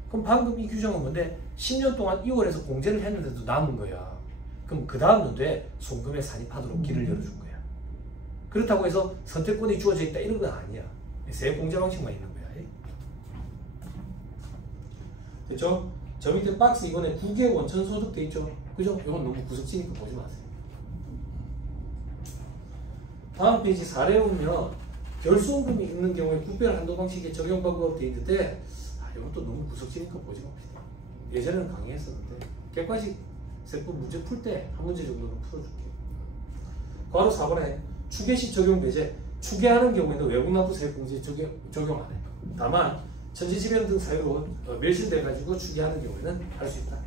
그럼 방금 이 규정은 뭔데? 10년 동안 2월에서 공제를 했는데도 남은 거야. 그럼 그 다음 연도에 송금에 산입하도록 길을 열어준 거야. 그렇다고 해서 선택권이 주어져 있다 이런 건 아니야. 세액 공제 방식만 있는 거야. 됐죠? 저 밑에 박스 이번에 9개 원천 소득 돼 있죠? 그죠? 이건 너무 구석지니까 보지 마세요. 다음 페이지 사례에 보면 결손금이 있는 경우에 국별 한도 방식의 적용 방법 돼 있는데 이것도 너무 구석지니까 보지 맙시다. 예전에는 강의했었는데 객관식 세법 문제 풀 때 한 문제 정도는 풀어줄게요. 괄호 4번에 추계시 적용 배제. 추계하는 경우에는 외국 납부세 공제 적용 안 해. 다만 천지지변 등 사유로 멸실돼가지고 추계하는 경우에는 할 수 있다.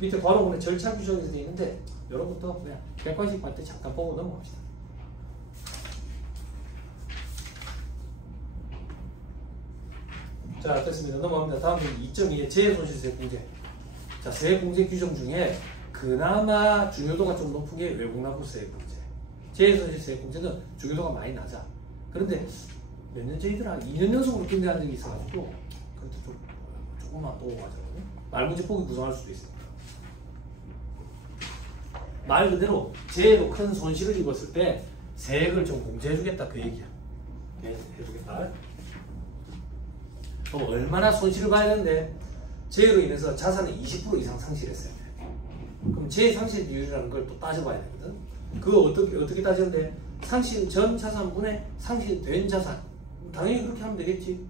밑에 괄호 보면 절차 규정이 되어 있는데 이런 것도 그냥 객관식 할 때 잠깐 보고 넘어갑시다. 자, 됐습니다. 넘어갑니다. 다음은 2.2의 재해손실세 공제. 자, 세액공제 규정 중에 그나마 중요도가 좀 높은 게 외국납부세 공제. 재해손실세 공제는 중요도가 많이 낮아. 그런데 몇 년째이더라? 2년 연속으로 등재한 적이 있어가지고 그것도 좀 조금만 또 가져가고 말 문제 보기 구성할 수도 있습니다. 말 그대로 재해로 큰 손실을 입었을 때 세액을 좀 공제해주겠다 그 얘기야. 네, 해주겠다. 그럼 얼마나 손실을 봐야 되는데 재해로 인해서 자산의 20% 이상 상실했어요. 그럼 재해 상실 비율이라는 걸 또 따져봐야 되거든. 그거 어떻게 따지는데 상실 전 자산분의 상실된 자산. 당연히 그렇게 하면 되겠지.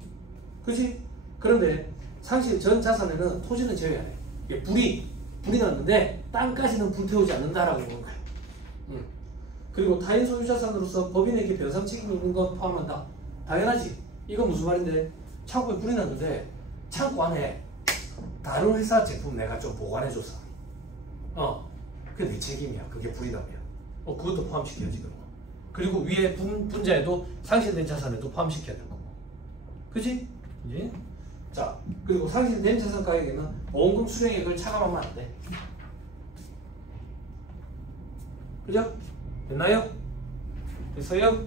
그렇지? 그런데 상실 전 자산에는 토지는 제외하네. 이게 불이 났는데 땅까지는 불태우지 않는다라고 보는 거야. 그리고 타인 소유 자산으로서 법인에게 변상 책임을 묻는 건 포함한다. 당연하지. 이건 무슨 말인데 창고에 불이 났는데 창고 안에 다른 회사 제품 내가 좀 보관해줬어. 그게 내 책임이야. 그게 불이 나면. 그것도 포함시켜야지 그런 거. 그리고 위에 분자에도 상실된 자산에도 포함시켜야 될 거고. 그치? 이제 자, 그리고 상실된 자산 가액에는 보험금 수령액을 차감하면 안 돼. 그죠? 됐나요? 됐어요?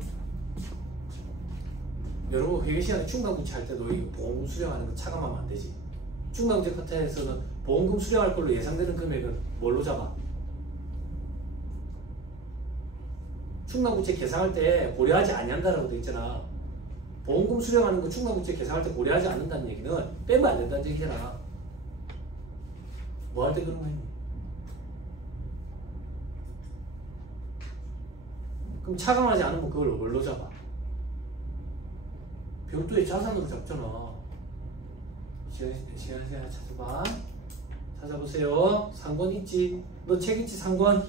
여러분 회계 시간에 충당부채 할 때도 이 보험금 수령하는 거 차감하면 안 되지. 충당부채 카테에서는 보험금 수령할 걸로 예상되는 금액은 뭘로 잡아? 충당부채 계상할 때 고려하지 아니한다라고 돼 있잖아. 보험금 수령하는 거 충당부채 계상할 때 고려하지 않는다는 얘기는 빼면 안 된다는 얘기잖아. 뭐 할 때 그런 거 했니? 그럼 차감하지 않으면 그걸 뭘로 잡아? 별도의 자산으로 잡잖아. 시간 찾아봐. 찾아보세요. 상권 있지? 너 책 있지? 상권?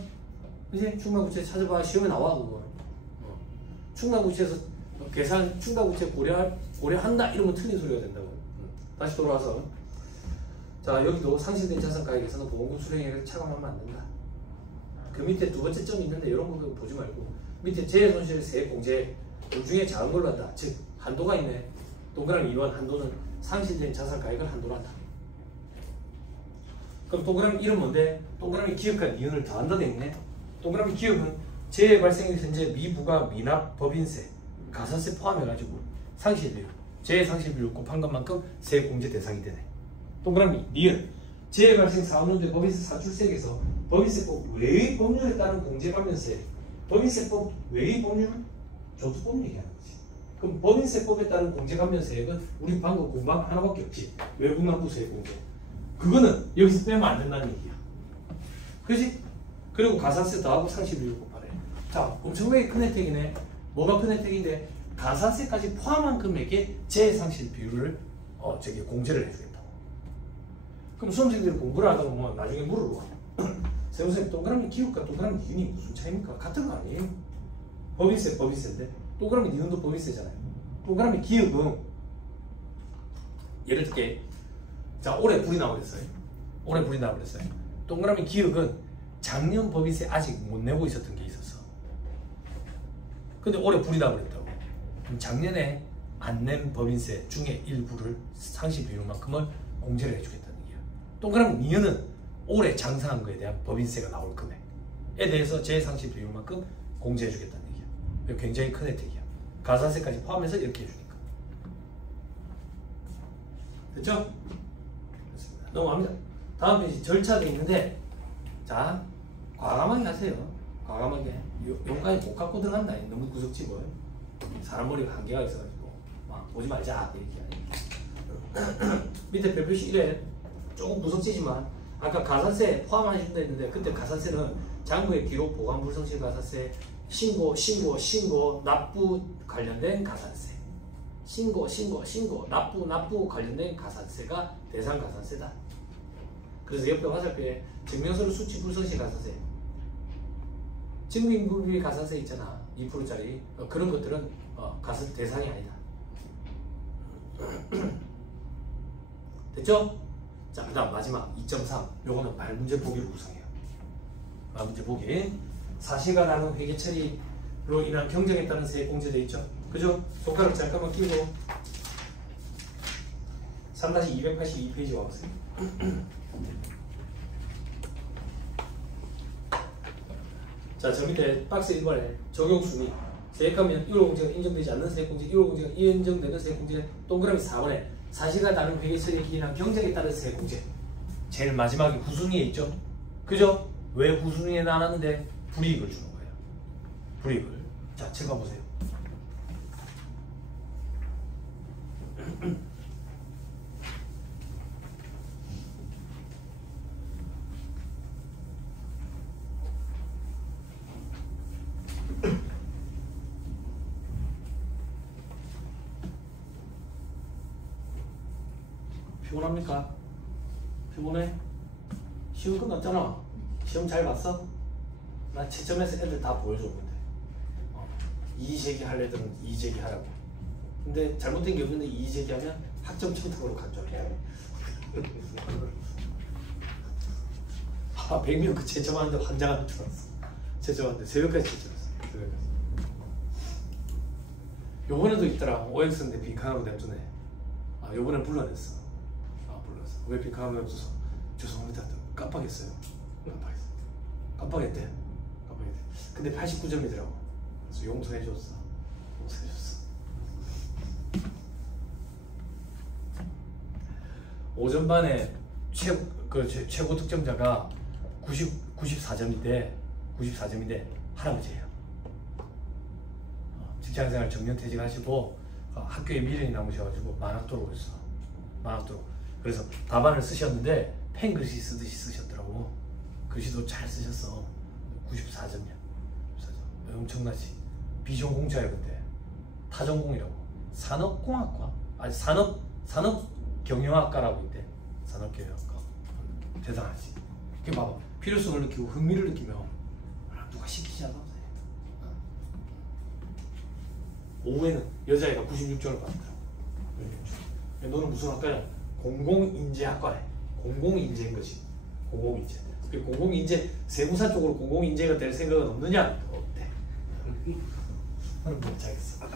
그치? 충당부채 찾아봐. 시험에 나와 그거. 충당부채에서 계산 충당부채 고려한다 이러면 틀린 소리가 된다고. 다시 돌아와서 자 여기도 상실된 자산가액에서는 보험금 수령액을 차감하면 안 된다. 그 밑에 두 번째 점이 있는데 이런 거 보지 말고 밑에 재해손실 세액 공제 그 중에 작은 걸로 한다. 즉 한도가 있네. 동그라미 2번 한도는 상실된 자산가액을 한도로 한다. 그럼 동그라미 1은 뭔데? 동그라미 기억과 니은을 더한다 돼 있네. 동그라미 기억은 재해 발생일 현재 미부가 미납 법인세, 가산세 포함해가지고 상실비율, 재해 상실비율 곱한 것만큼 세액 공제 대상이 되네. 동그라미 니은 재해 발생 4년도에 법인세 사출세액에서 법인세법 외의 법률에 따른 공제감면세, 법인세법 외의 법률 조투법 얘기하는 거지. 그럼 법인세법에 따른 공제감면세액은 우리 방금 공부한 하나밖에 없지. 외국납부세 공제. 그거는 여기서 빼면 안 된다는 얘기야. 그지? 그리고 가산세 더하고 상시 비율 곱하래. 자, 엄청나게 큰 혜택이네. 뭐가 큰 혜택인데 가산세까지 포함한 금액에 재상실 비율을 공제를 해주겠다고. 그럼 수험생들이 공부를 하다 보면 나중에 물어봐. 선생님, 동그라미 기울과 동그라미 니은이 무슨 차이입니까? 같은 거 아니에요? 법인세인데 동그라미 니은도 법인세잖아요. 동그라미 기울은 예를 들게 자 올해 불이 나버렸어요. 동그라미 기울은 작년 법인세 아직 못 내고 있었던 게 있었어. 근데 올해 불이 나버렸다고. 그럼 작년에 안 낸 법인세 중에 일부를 상시 비율만큼을 공제를 해주겠다는 얘기야. 동그라미 니은은 올해 장사한 거에 대한 법인세가 나올 금액에 대해서 재상시 비율만큼 공제해주겠다는 얘기야. 굉장히 큰 혜택이야. 가산세까지 포함해서 이렇게 해주니까. 됐죠? 됐습니다. 넘어갑니다. 다음 페이지 절차도 있는데 자 과감하게 하세요. 과감하게. 용까지 못 갖고 들어간다. 너무 구석지 뭐. 사람 머리가 한계가 있어가지고 막 보지 말자 이렇게 하니. 밑에 별표시 1에 조금 무섭지만 아까 가산세 포함하신다 했는데 그때 가산세는 장부의 기록 보관 불성실 가산세 신고 납부 관련된 가산세 신고 납부 관련된 가산세가 대상 가산세다. 그래서 옆에 화살표에 증명서류 수취 불성실 가산세 증빙불비 가산세 있잖아. 2%짜리 그런 것들은 가산 대상이 아니다. 됐죠? 자, 그 다음 마지막 2.3 요거는 말문제 보기를 구성해요. 말문제 보기 사실과 다른 회계 처리로 인한 경쟁에 따른 세액 공제돼 있죠. 그죠? 손가락 잠깐만 끼고 3-282페이지 와보세요. 자, 저 밑에 박스 1번에 적용순위 세액하면 1월 공제가 인정되지 않는 세액공제 1월 공제가 인정되는 세액공제 동그라미 4번에 사실과 다른 회계 처리에 기인한 경쟁에 따른 세액공제 제일 마지막에 후순위에 있죠. 그죠? 왜 후순위에 나눴는데 불이익을 주는 거예요. 불이익을. 자, 책봐보세요. 피곤합니까? 피곤해? 시험 끝났잖아. 시험 잘 봤어? 나 채점에서 애들 다 보여줬는데 이의제기 할 애들은 이의제기 하라고. 근데 잘못된 게 없는데 이의제기 하면 학점 청탁으로 간절해. 100명 그 채점하는데 환장하는 줄 알았어. 채점하는데 새벽까지 채점했어. 요번에도 있더라. OX인데 빈칸으로 냅두네. 요번엔 불러냈어. 왜 빈칸을 없어서 죄송합니다. 깜빡했어요. 깜빡했대. 근데 89점이더라고. 그래서 용서해줬어. 오전반에 최고 득점자가 94점인데 할아버지예요. 직장생활 정년퇴직하시고 학교에 미련이 남으셔가지고 만학도록 했어. 만학도록. 그래서 답안을 쓰셨는데 펜글씨 쓰듯이 쓰셨더라고. 글씨도 잘 쓰셨어. 94점이야. 엄청나지. 비전공자예요. 근데 타전공이라고. 산업공학과 아니 산업경영학과라고 있대. 산업경영학과. 대단하지. 이렇게 봐봐. 필요성을 느끼고 흥미를 느끼면 누가 시키지 않아. 오후에는 여자애가 96점을 받았더라고. 너는 무슨 학과냐? 공공인재학과래. 공공인재인 거지. 공공인재. 공공인재 세무사 쪽으로 공공인재가 될 생각은 없느냐? 없대. 못 자겠어.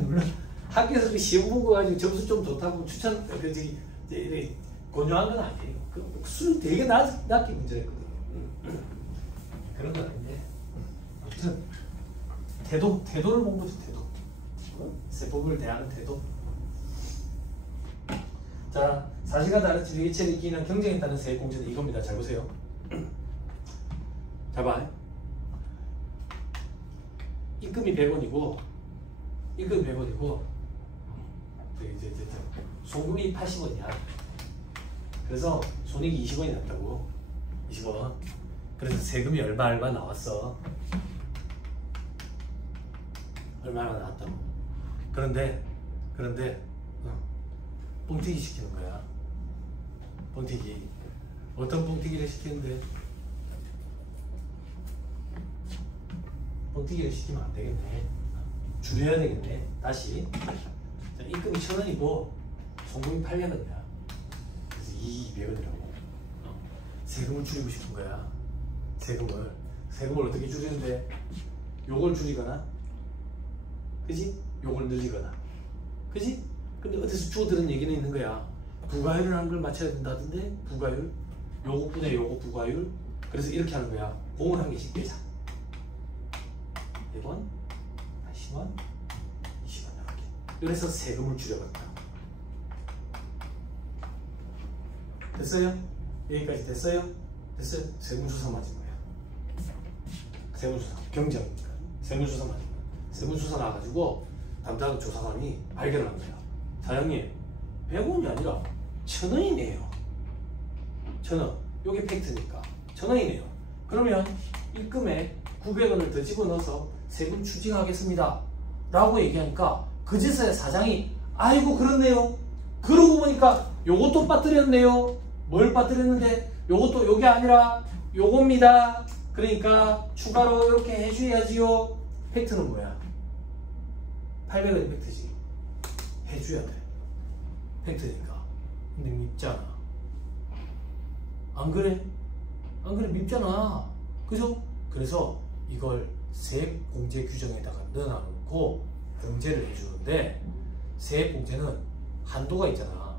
물론 학교에서 시험 보고 가지고 점수 좀 좋다고 추천 권유한 건 아니에요. 술 되게 낮게 문제했거든. 그런 건 아닌데. 아무튼 태도를 본 거지. 태도. 세법을 대하는 태도. 자, 사실과 다른 회계 처리에 기인한 경쟁에 따른 세액 공제는 이겁니다. 잘 보세요. 자, 봐. 입금이 100원이고 송금이 80원이야. 그래서 손익이 20원이 났다고. 20원. 그래서 세금이 얼마 나왔어. 얼마나 나왔다고. 그런데 뻥튀기 시키는 거야. 뻥튀기. 어떤 뻥튀기를 시키는데? 뻥튀기를 시키면 안 되겠네. 줄여야 되겠네. 다시. 자, 입금이 1,000원이고 송금이 800원이야. 그래서 200원이라고. 세금을 줄이고 싶은 거야. 세금을 어떻게 줄이는데? 요걸 줄이거나, 그지? 요걸 늘리거나, 그지? 근데 어디서 주워들은 얘기는 있는 거야. 부가율을 한 걸 맞춰야 된다던데? 부가율? 요거분의 요거 부가율? 그래서 이렇게 하는 거야. 공을 한 개씩 빼자. 100원, 10원, 20원 이렇게. 그래서 세금을 줄여갔다. 됐어요? 여기까지 됐어요? 됐어요? 세무조사 맞은 거야. 세무조사. 경정이니까. 세무조사 맞은 거야. 세무조사 나와가지고 담당 조사관이 발견한 거야. 사장님, 100원이 아니라 1,000원이네요. 1,000원. 요게 팩트니까. 1,000원이네요. 그러면 입금에 900원을 더 집어넣어서 세금 추징하겠습니다. 라고 얘기하니까 그제서야 사장이 아이고 그렇네요. 그러고 보니까 요것도 빠뜨렸네요. 뭘 빠뜨렸는데 요것도 요게 아니라 요겁니다. 그러니까 추가로 이렇게 해줘야지요. 팩트는 뭐야? 800원이 팩트지. 해줘야 돼. 팩트니까. 근데 밉잖아. 안 그래? 안 그래? 밉잖아. 그죠? 그래서 이걸 세액공제 규정에다가 넣어놓고 공제를 해주는데, 세액공제는 한도가 있잖아.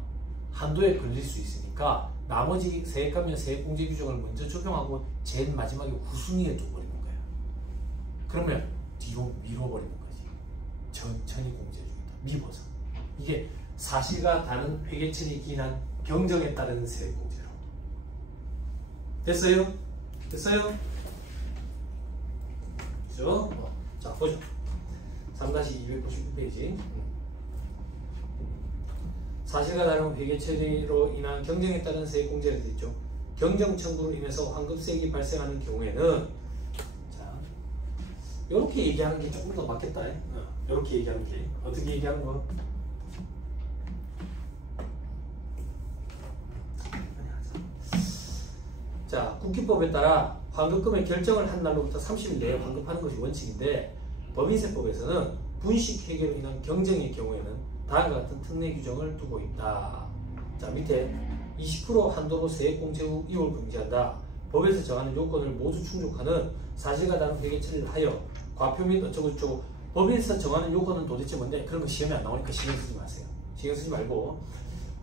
한도에 걸릴 수 있으니까 나머지 세액감면 세액공제 규정을 먼저 적용하고 제일 마지막에 후순위에 둬버리는 거야. 그러면 뒤로 밀어버리는 거지. 천천히 공제해주겠다. 미워서. 이게 사실과 다른 회계처리 기인한 경정에 따른 세액공제로. 됐어요? 됐어요? 그죠? 자, 보죠. 3-299페이지. 사실과 다른 회계처리로 인한 경정에 따른 세액공제가 되죠. 경정 청구로 인해서 환급세액이 발생하는 경우에는, 자, 이렇게 얘기하는 게 조금 더 맞겠다. 이렇게 얘기하는 게. 어떻게 얘기하는 거? 자, 국기법에 따라 환급금의 결정을 한 날로부터 30일 내에 환급하는 것이 원칙인데, 법인세법에서는 분식 회계로 인한 경정의 경우에는 다음과 같은 특례 규정을 두고 있다. 자, 밑에 20% 한도로 세액공제 후 이월 금지한다. 법에서 정하는 요건을 모두 충족하는 사실과 다른 회계 처리를 하여 과표 및 어쩌고저쩌고. 법에서 정하는 요건은 도대체 뭔데? 그런 거 시험에 안 나오니까 신경 쓰지 마세요. 신경 쓰지 말고,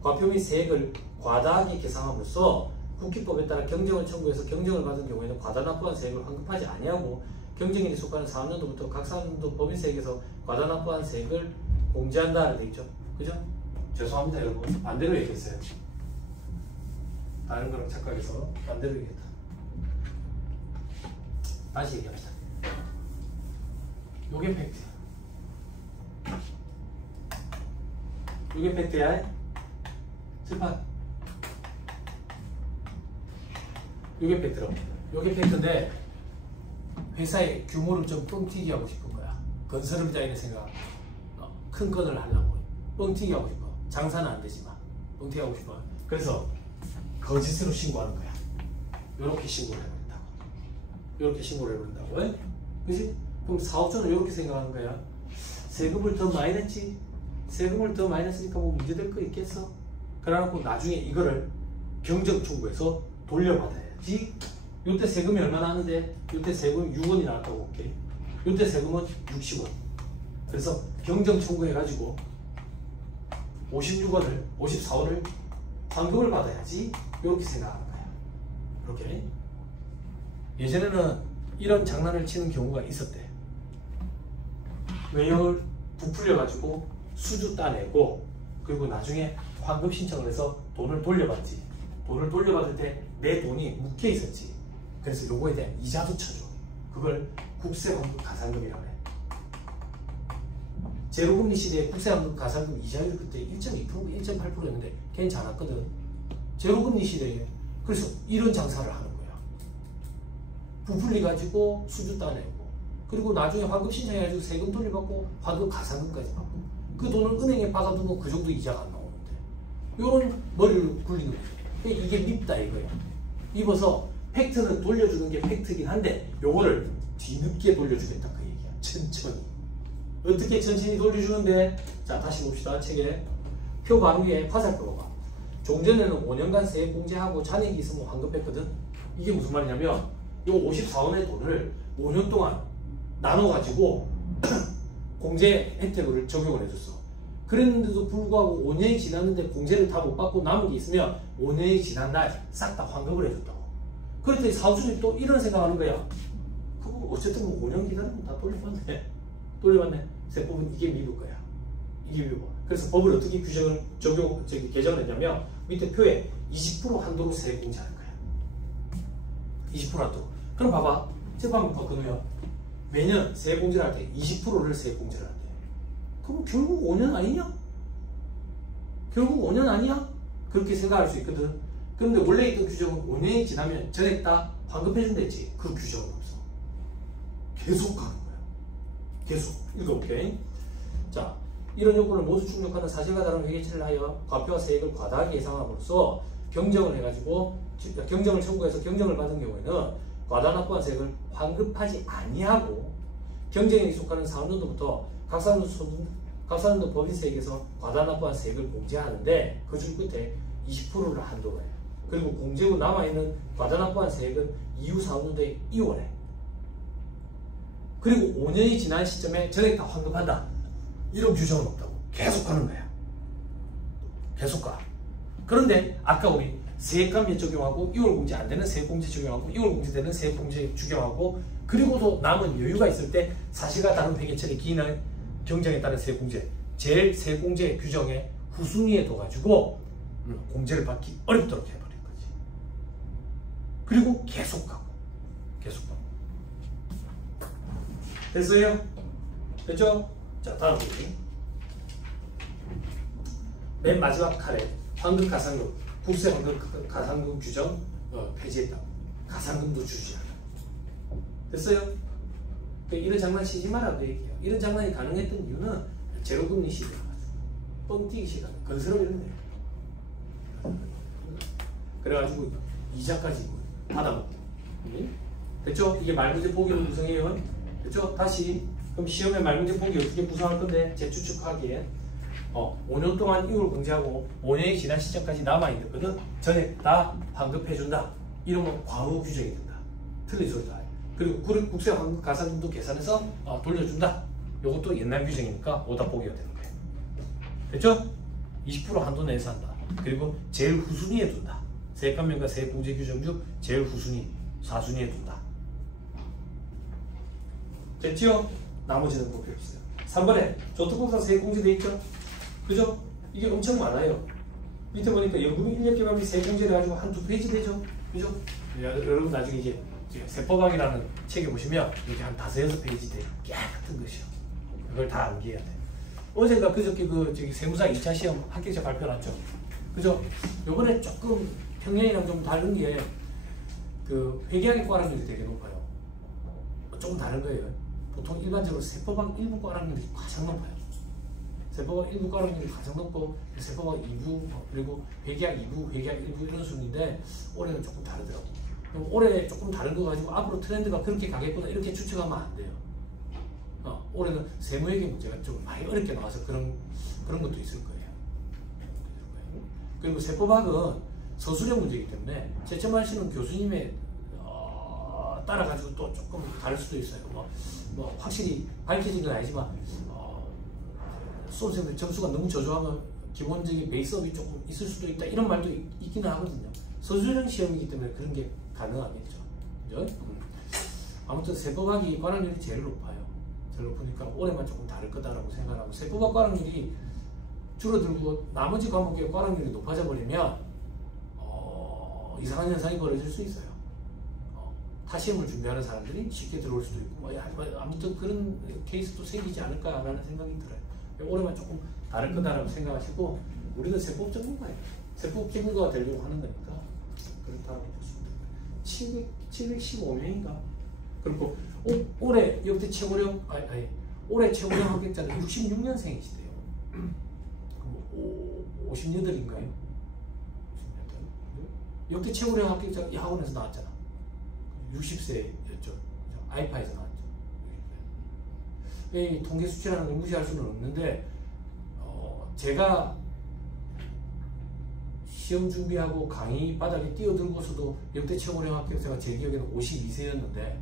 과표 및 세액을 과다하게 계상함으로써 국기법에 따라 경정을 청구해서 경정을 받은 경우에는 과다 납부한 세액을 환급하지 아니하고, 경정일에 속하는 4학년도부터 각 4학년도 법인세액에서 과다 납부한 세액을 공제한다 되어 있죠. 그죠? 죄송합니다 여러분. 반대로 얘기했어요. 다른 거랑 착각해서 반대로 얘기했다. 다시 얘기합시다. 요게 팩트야. 요게 팩트야. 칠판. 요게 팩트라고. 요게 팩트인데 회사의 규모를 좀 뻥튀기 하고 싶은 거야. 건설업자인의 생각. 큰 건을 하려고 뻥튀기 하고 싶어. 장사는 안 되지만 뻥튀기 하고 싶어. 그래서 거짓으로 신고하는 거야. 요렇게 신고를 해버린다고. 요렇게 신고를 해버린다고. 그치? 그럼 사업자는 요렇게 생각하는 거야. 세금을 더 많이 냈지? 세금을 더 많이 냈으니까 뭐 문제될 거 있겠어? 그래갖고 나중에 이거를 경정 청구해서 돌려받아야지. 요때 세금이 얼마 나왔는데 요때 세금이 6원이 나왔다고 볼게. 요때 세금은 60원. 그래서 경정 청구해가지고 56원을 54원을 환급을 받아야지. 이렇게 생각하는 거야. 이렇게. 예전에는 이런 장난을 치는 경우가 있었대. 외형을 부풀려가지고 수주 따내고 그리고 나중에 환급 신청을 해서 돈을 돌려받지. 돈을 돌려받을 때 내 돈이 묶여 있었지. 그래서 요거에 대한 이자도 쳐줘. 그걸 국세 환급 가산금이라고 해. 제로금리 시대에 국채환급 가상금 이자율이 그때 1.2%, 1.8%였는데 괜찮았거든. 제로금리 시대에. 그래서 이런 장사를 하는 거야. 부풀리 가지고 수주 따내고, 그리고 나중에 환급 신청해가지고 세금 돌려받고 환급 가상금까지 받고, 그 돈을 은행에 박아두면 그 정도 이자가 안 나오는데 이런 머리를 굴리는 거죠. 이게 밉다 이거야. 입어서 팩트는 돌려주는 게 팩트긴 한데 요거를 뒤늦게 돌려주겠다 그 얘기야. 천천히. 어떻게 천천히 돌려주는데? 자, 다시 봅시다. 책에 표 바로 위에 화살표 봐봐. 종전에는 5년간 세액 공제하고 잔액이 있으면 환급했거든. 이게 무슨 말이냐면 요 54원의 돈을 5년 동안 나눠가지고 공제 혜택을 적용을 해줬어. 그랬는데도 불구하고 5년이 지났는데 공제를 다 못 받고 남은 게 있으면 5년이 지난 날 싹 다 환급을 해줬다고. 그랬더니 사업주들이 또 이런 생각하는 거야. 그거 어쨌든 뭐 5년 기다리면 다 돌려받네. 세법은 이게 미룰 거야. 이게 미룰 거야. 그래서 법을 어떻게 규정을 개정을 했냐면 밑에 표에 20% 한도로 세액 공제하는 거야. 20% 한도. 그럼 봐봐. 재판부 바꾸면 매년 세액 공제를 할 때 20%를 세액 공제를 한대. 그럼 결국 5년 아니냐? 결국 5년 아니야? 그렇게 생각할 수 있거든. 그런데 원래 있던 규정은 5년이 지나면 전액 다 환급해준다 했지. 그 규정은 없어. 계속 가는 거야. 계속. 읽어볼게. 자, 이런 요건을 모두 충족하는 사실과 다른 회계치를 하여 과표와 세액을 과다하게 예상함으로써 경정을 해가지고 경정을 청구해서 경정을 받은 경우에는 과다 납부한 세액을 환급하지 아니하고 경쟁에 속하는 사업년도부터 각사년도 법인세액에서 과다 납부한 세액을 공제하는데 그 중 끝에 20%를 한도로 해요. 그리고 공제 후 남아있는 과다 납부한 세액은 이후 사업년도에 이월해. 그리고 5년이 지난 시점에 전액 다 환급한다. 이런 규정은 없다고. 계속 가는 거야. 계속 가. 그런데 아까 우리 세액감면 적용하고 2월 공제 안 되는 세액공제 적용하고 2월 공제되는 세액공제 적용하고 그리고도 남은 여유가 있을 때 사실과 다른 회계처리 기인의 경쟁에 따른 세액공제 제일 세액공제 규정의 후순위에 둬가지고 공제를 받기 어렵도록 해버린 거지. 그리고 계속 가고 계속 가고. 됐어요? 됐죠? 자, 다음 보기. 맨 마지막 칸에 환급 가상금, 국세 환급 가상금 규정 폐지했다. 가상금도 주지 않아. 됐어요? 이런 장난 치지 마라 그 얘기예요. 이런 장난이 가능했던 이유는 제로금리 시대라 가지고 뻥튀기 시대, 건설업 이런 데. 그래가지고 이자까지 받아먹고. 됐죠? 이게 말문제 보기로 구성해요. 됐죠? 다시 그럼 시험에 말문제 보기 어떻게 구성할 건데 제 추측하기에 5년 동안 2월 공제하고 5년이 지난 시점까지 남아있는 거는 전액 다 환급해준다. 이러면 과거 규정이 된다. 틀린 소리다. 그리고 국세 환급 가산금도 계산해서 돌려준다. 이것도 옛날 규정이니까 오답 보기가 되는 거예요. 됐죠? 20% 한도 내에서 한다. 그리고 제일 후순위에 둔다. 세액감면과 세액공제 규정 중 제일 후순위, 4순위에 둔다. 됐죠? 나머지는 뭐 필요 없어요. 3번에 저축법상 세액공제 돼 있죠? 그죠? 이게 엄청 많아요. 밑에 보니까 연금 인력기관비 세액공제를 가지고 한두 페이지 되죠? 그죠? 여러분 나중에 이제 세법학이라는 책에 보시면 이렇게 한 5-6페이지 돼. 깨끗한 것이요. 그걸 다 암기해야 돼. 어제가 그저께 저기 세무사 2차 시험 합격자 발표 났죠? 그죠? 요번에 조금 평년이랑 좀 다른 게 그 회계학의 과락률이 되게 높아요. 조금 다른 거예요. 보통 일반적으로 세법학 1부 과락률이 가장 높아요. 세법학 1부 과락률이 가장 높고 세법학 2부 그리고 회계학 2부, 회계학 1부 이런 순인데 올해는 조금 다르더라고. 그럼 올해 조금 다른 거 가지고 앞으로 트렌드가 그렇게 가겠구나 이렇게 추측하면 안 돼요. 올해는 세무회계 문제가 좀 많이 어렵게 나와서 그런 것도 있을 거예요. 그리고 세법학은 서술형 문제이기 때문에 채점하시는 교수님의 따라가지고 또 조금 다를 수도 있어요. 뭐 확실히 밝혀진 건 아니지만 수험생들 점수가 너무 저조하면 기본적인 베이스업이 조금 있을 수도 있다 이런 말도 있기는 하거든요. 서술형 시험이기 때문에 그런 게 가능하겠죠. 그죠? 아무튼 세법학이 과락률이 제일 높아요. 제일 높으니까 올해만 조금 다를 거다라고 생각하고 세법학 과락률이 줄어들고 나머지 과목의 과락률이 높아져 버리면 이상한 현상이 벌어질 수 있어요. 타시험을 준비하는 사람들이 쉽게 들어올 수도 있고 아무튼 그런 케이스도 생기지 않을까라는 생각이 들어요. 올해만 조금 다를 거다라고 생각하시고 우리는 세법 전문가예요. 세법 전문가가 되려고 하는 거니까 그렇다고 보시면 돼요. 715명인가? 그리고 올해 역대 최고령 올해 최고령 합격자는 66년생이시대요. 그럼 58인가요? 역대 최고령 합격자가 이 학원에서 나왔잖아. 60세였죠. 아이파에서 나왔죠. 이 통계 수치라는 걸 무시할 수는 없는데 제가 시험 준비하고 강의 바닥에 뛰어들고서도 역대 최고령 합격자가 제 기억에는 52세였는데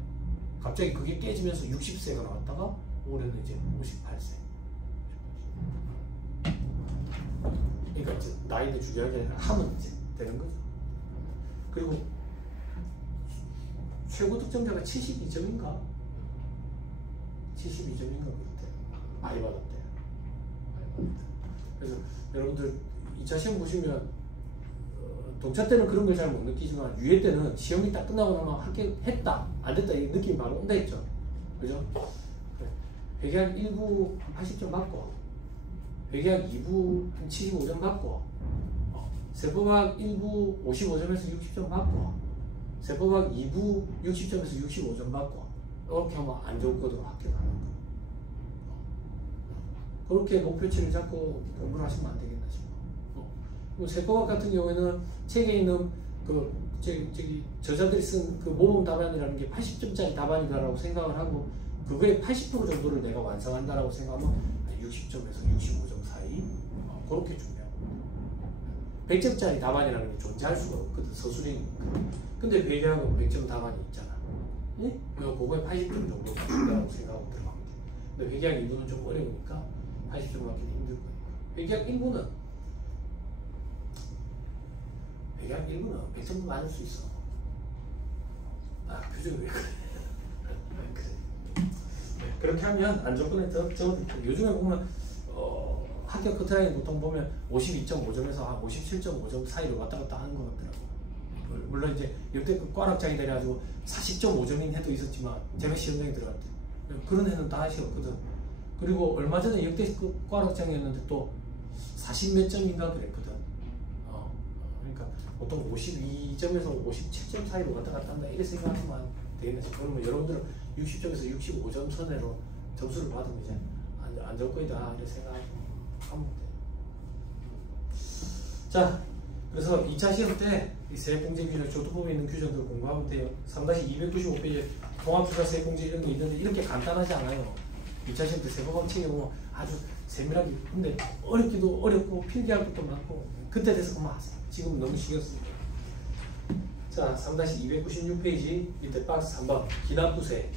갑자기 그게 깨지면서 60세가 나왔다가 올해는 이제 58세. 그러니까 이제 나이를 중요하게 하면 이제 되는 거죠. 그리고 최고 득점자가 72점인가? 72점인가 그때 많이 받았대. 그래서 여러분들 2차 시험 보시면 동차 때는 그런 걸 잘 못 느끼지만 유예 때는 시험이 딱 끝나고 나면 합격했다 안 됐다 이 느낌이 바로 온다 했죠. 그죠? 회계학 1부 80점 받고 회계학 2부 75점 받고 세법학 1부 55점에서 60점 받고 세법학 2부 60점에서 65점 받고 이렇게 하면 안 좋을 거로 합격하는 거. 그렇게 목표치를 잡고 공부를 하시면 안 되겠나 싶어. 세법학 같은 경우에는 책에 있는 그 저자들이 쓴 그 모범 답안이라는 게 80점짜리 답안이다라고 생각을 하고 그거의 80% 정도를 내가 완성한다라고 생각하면 60점에서 65점 사이 그렇게 중요하고 100점짜리 답안이라는 게 존재할 수가 없거든 서술이니까. 근데 회계학은 100점 답안이 있잖아. 예? 그거에 80점 정도 준다고 생각하고 들어가면 돼. 근데 회계학 2부는 좀 어려우니까 80점 맞기는 힘들 거니까. 회계학 1부는 100점도 맞을 수 있어. 표정이 왜 그래? 그래. 그렇게 하면 안 조건에 적어드릴게요. 요즘에 보면 합격 커트라인 보통 보면 52.5점에서 한 57.5점 사이로 왔다 갔다 하는 것 같더라고요. 물론 이제 역대급 꽈락장이 돼가지고 40.5점인 해도 있었지만 제가 시험장에 들어갈 때 그런 해는 다 하시었거든. 그리고 얼마 전에 역대급 꽈락장이었는데 또 40몇 점인가 그랬거든. 그러니까 보통 52점에서 57점 사이로 왔다 갔다 한다 이렇게 생각하시면 되겠네. 그러면 여러분들은 60점에서 65점 선에로 점수를 받으면 이제 안정권이다 이렇게 생각하면 돼요. 자, 그래서 2차 시험 때 이 세액공제 규정, 조두법에 있는 규정들을 공부하면 돼요. 3-295페이지 종합수사 세액공제 이런 게 있는데 이렇게 간단하지 않아요. 2차 시험 때 세법학 책에 보면 아주 세밀하게, 근데 어렵기도 어렵고 필기할 것도 많고 그때 돼서 그만 하세요. 지금 너무 신경 쓰니까. 자, 3-296페이지 밑에 박스 3번 기납부세,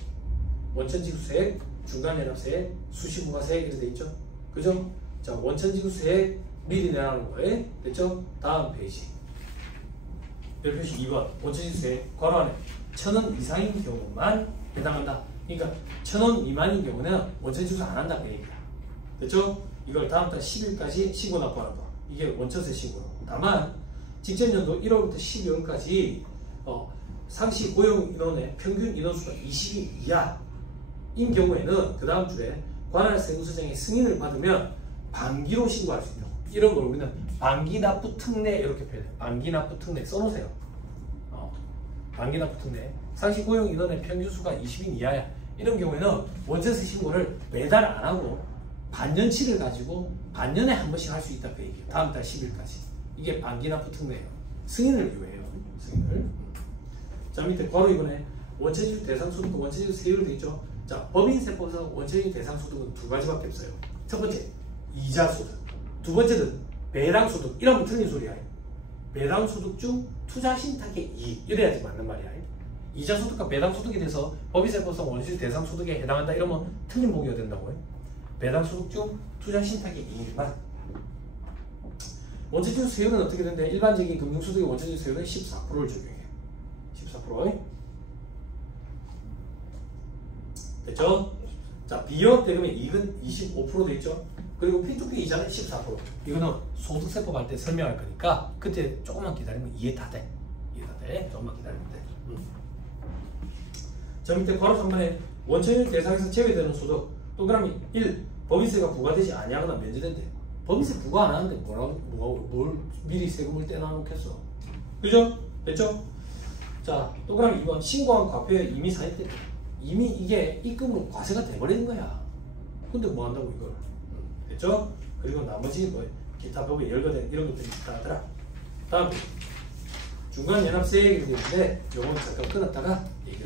원천지급세액, 중간연합세액, 수시부가세액 이렇게 돼 있죠. 그죠? 자, 원천지급세액 미리 내라는 거에 됐죠? 다음 페이지 별표시 2번 원천지급세액 괄호 안에 1,000원 이상인 경우만 해당한다. 그러니까 1,000원 미만인 경우는 원천지급세 안 한다 그 얘기야. 됐죠? 이걸 다음 달 10일까지 신고 납부하는 거. 이게 원천세 신고로. 다만 직전연도 1월부터 12월까지 상시 고용 인원의 평균 인원수가 20인 이하인 경우에는 그 다음 주에 관할 세무서장의 승인을 받으면 반기로 신고할 수 있는 거. 이런 걸 우리는 반기납부 특례 이렇게 표현해요. 반기납부 특례 써놓으세요. 반기납부 특례. 상시 고용 인원의 평균 수가 20인 이하야. 이런 경우에는 원천세 신고를 매달 안 하고 반년치를 가지고 반년에 한 번씩 할 수 있다 그 얘기예요. 다음 달 10일까지. 이게 반기납부 특례예요. 승인을 요해요. 승인을. 자, 밑에 괄호 이번에 원천지급 대상소득과 원천지급 세율 돼 있죠. 자, 법인세법에서 원천지급 대상소득은 두 가지밖에 없어요. 첫 번째 이자소득, 두 번째는 배당소득. 이러면 틀린 소리야. 배당소득 중 투자신탁의 이익 이래야지 맞는 말이야. 이자소득과 배당소득에 대해서 법인세법상 원천지급 대상소득에 해당한다 이러면 틀린 보기가 된다고요. 배당소득 중 투자신탁의 이익만. 원천지급 세율은 어떻게 되는데 일반적인 금융소득의 원천지급 세율은 14%를 적용해요. 14%. 됐죠? 자, 비업 대금의 이익은 25% 되있죠? 그리고 P2P 이자는 14%. 이거는 소득세법 할 때 설명할 거니까 그때 조금만 기다리면 이해 다 돼. 이해 다 돼. 조금만 기다리면 돼. 저 밑에 괄호 3번에 원천지급 대상에서 제외되는 소득 동그라미 1. 법인세가 부과되지 아니하거나 면제된대. 법인세 부과 안 하는데 뭘 미리 세금을 떼놔놓겠어. 그죠? 됐죠? 자, 또 그럼 2번 신고한 과표에 이미 사입됐대. 이미 이게 입금으로 과세가 돼버리는 거야. 근데 뭐 한다고 이걸. 됐죠? 그리고 나머지 뭐 기타 법에 열거된 이런 것들이 다 하더라. 다음 중간 연합세 얘기를 했는데 요건 잠깐 끊었다가 얘기.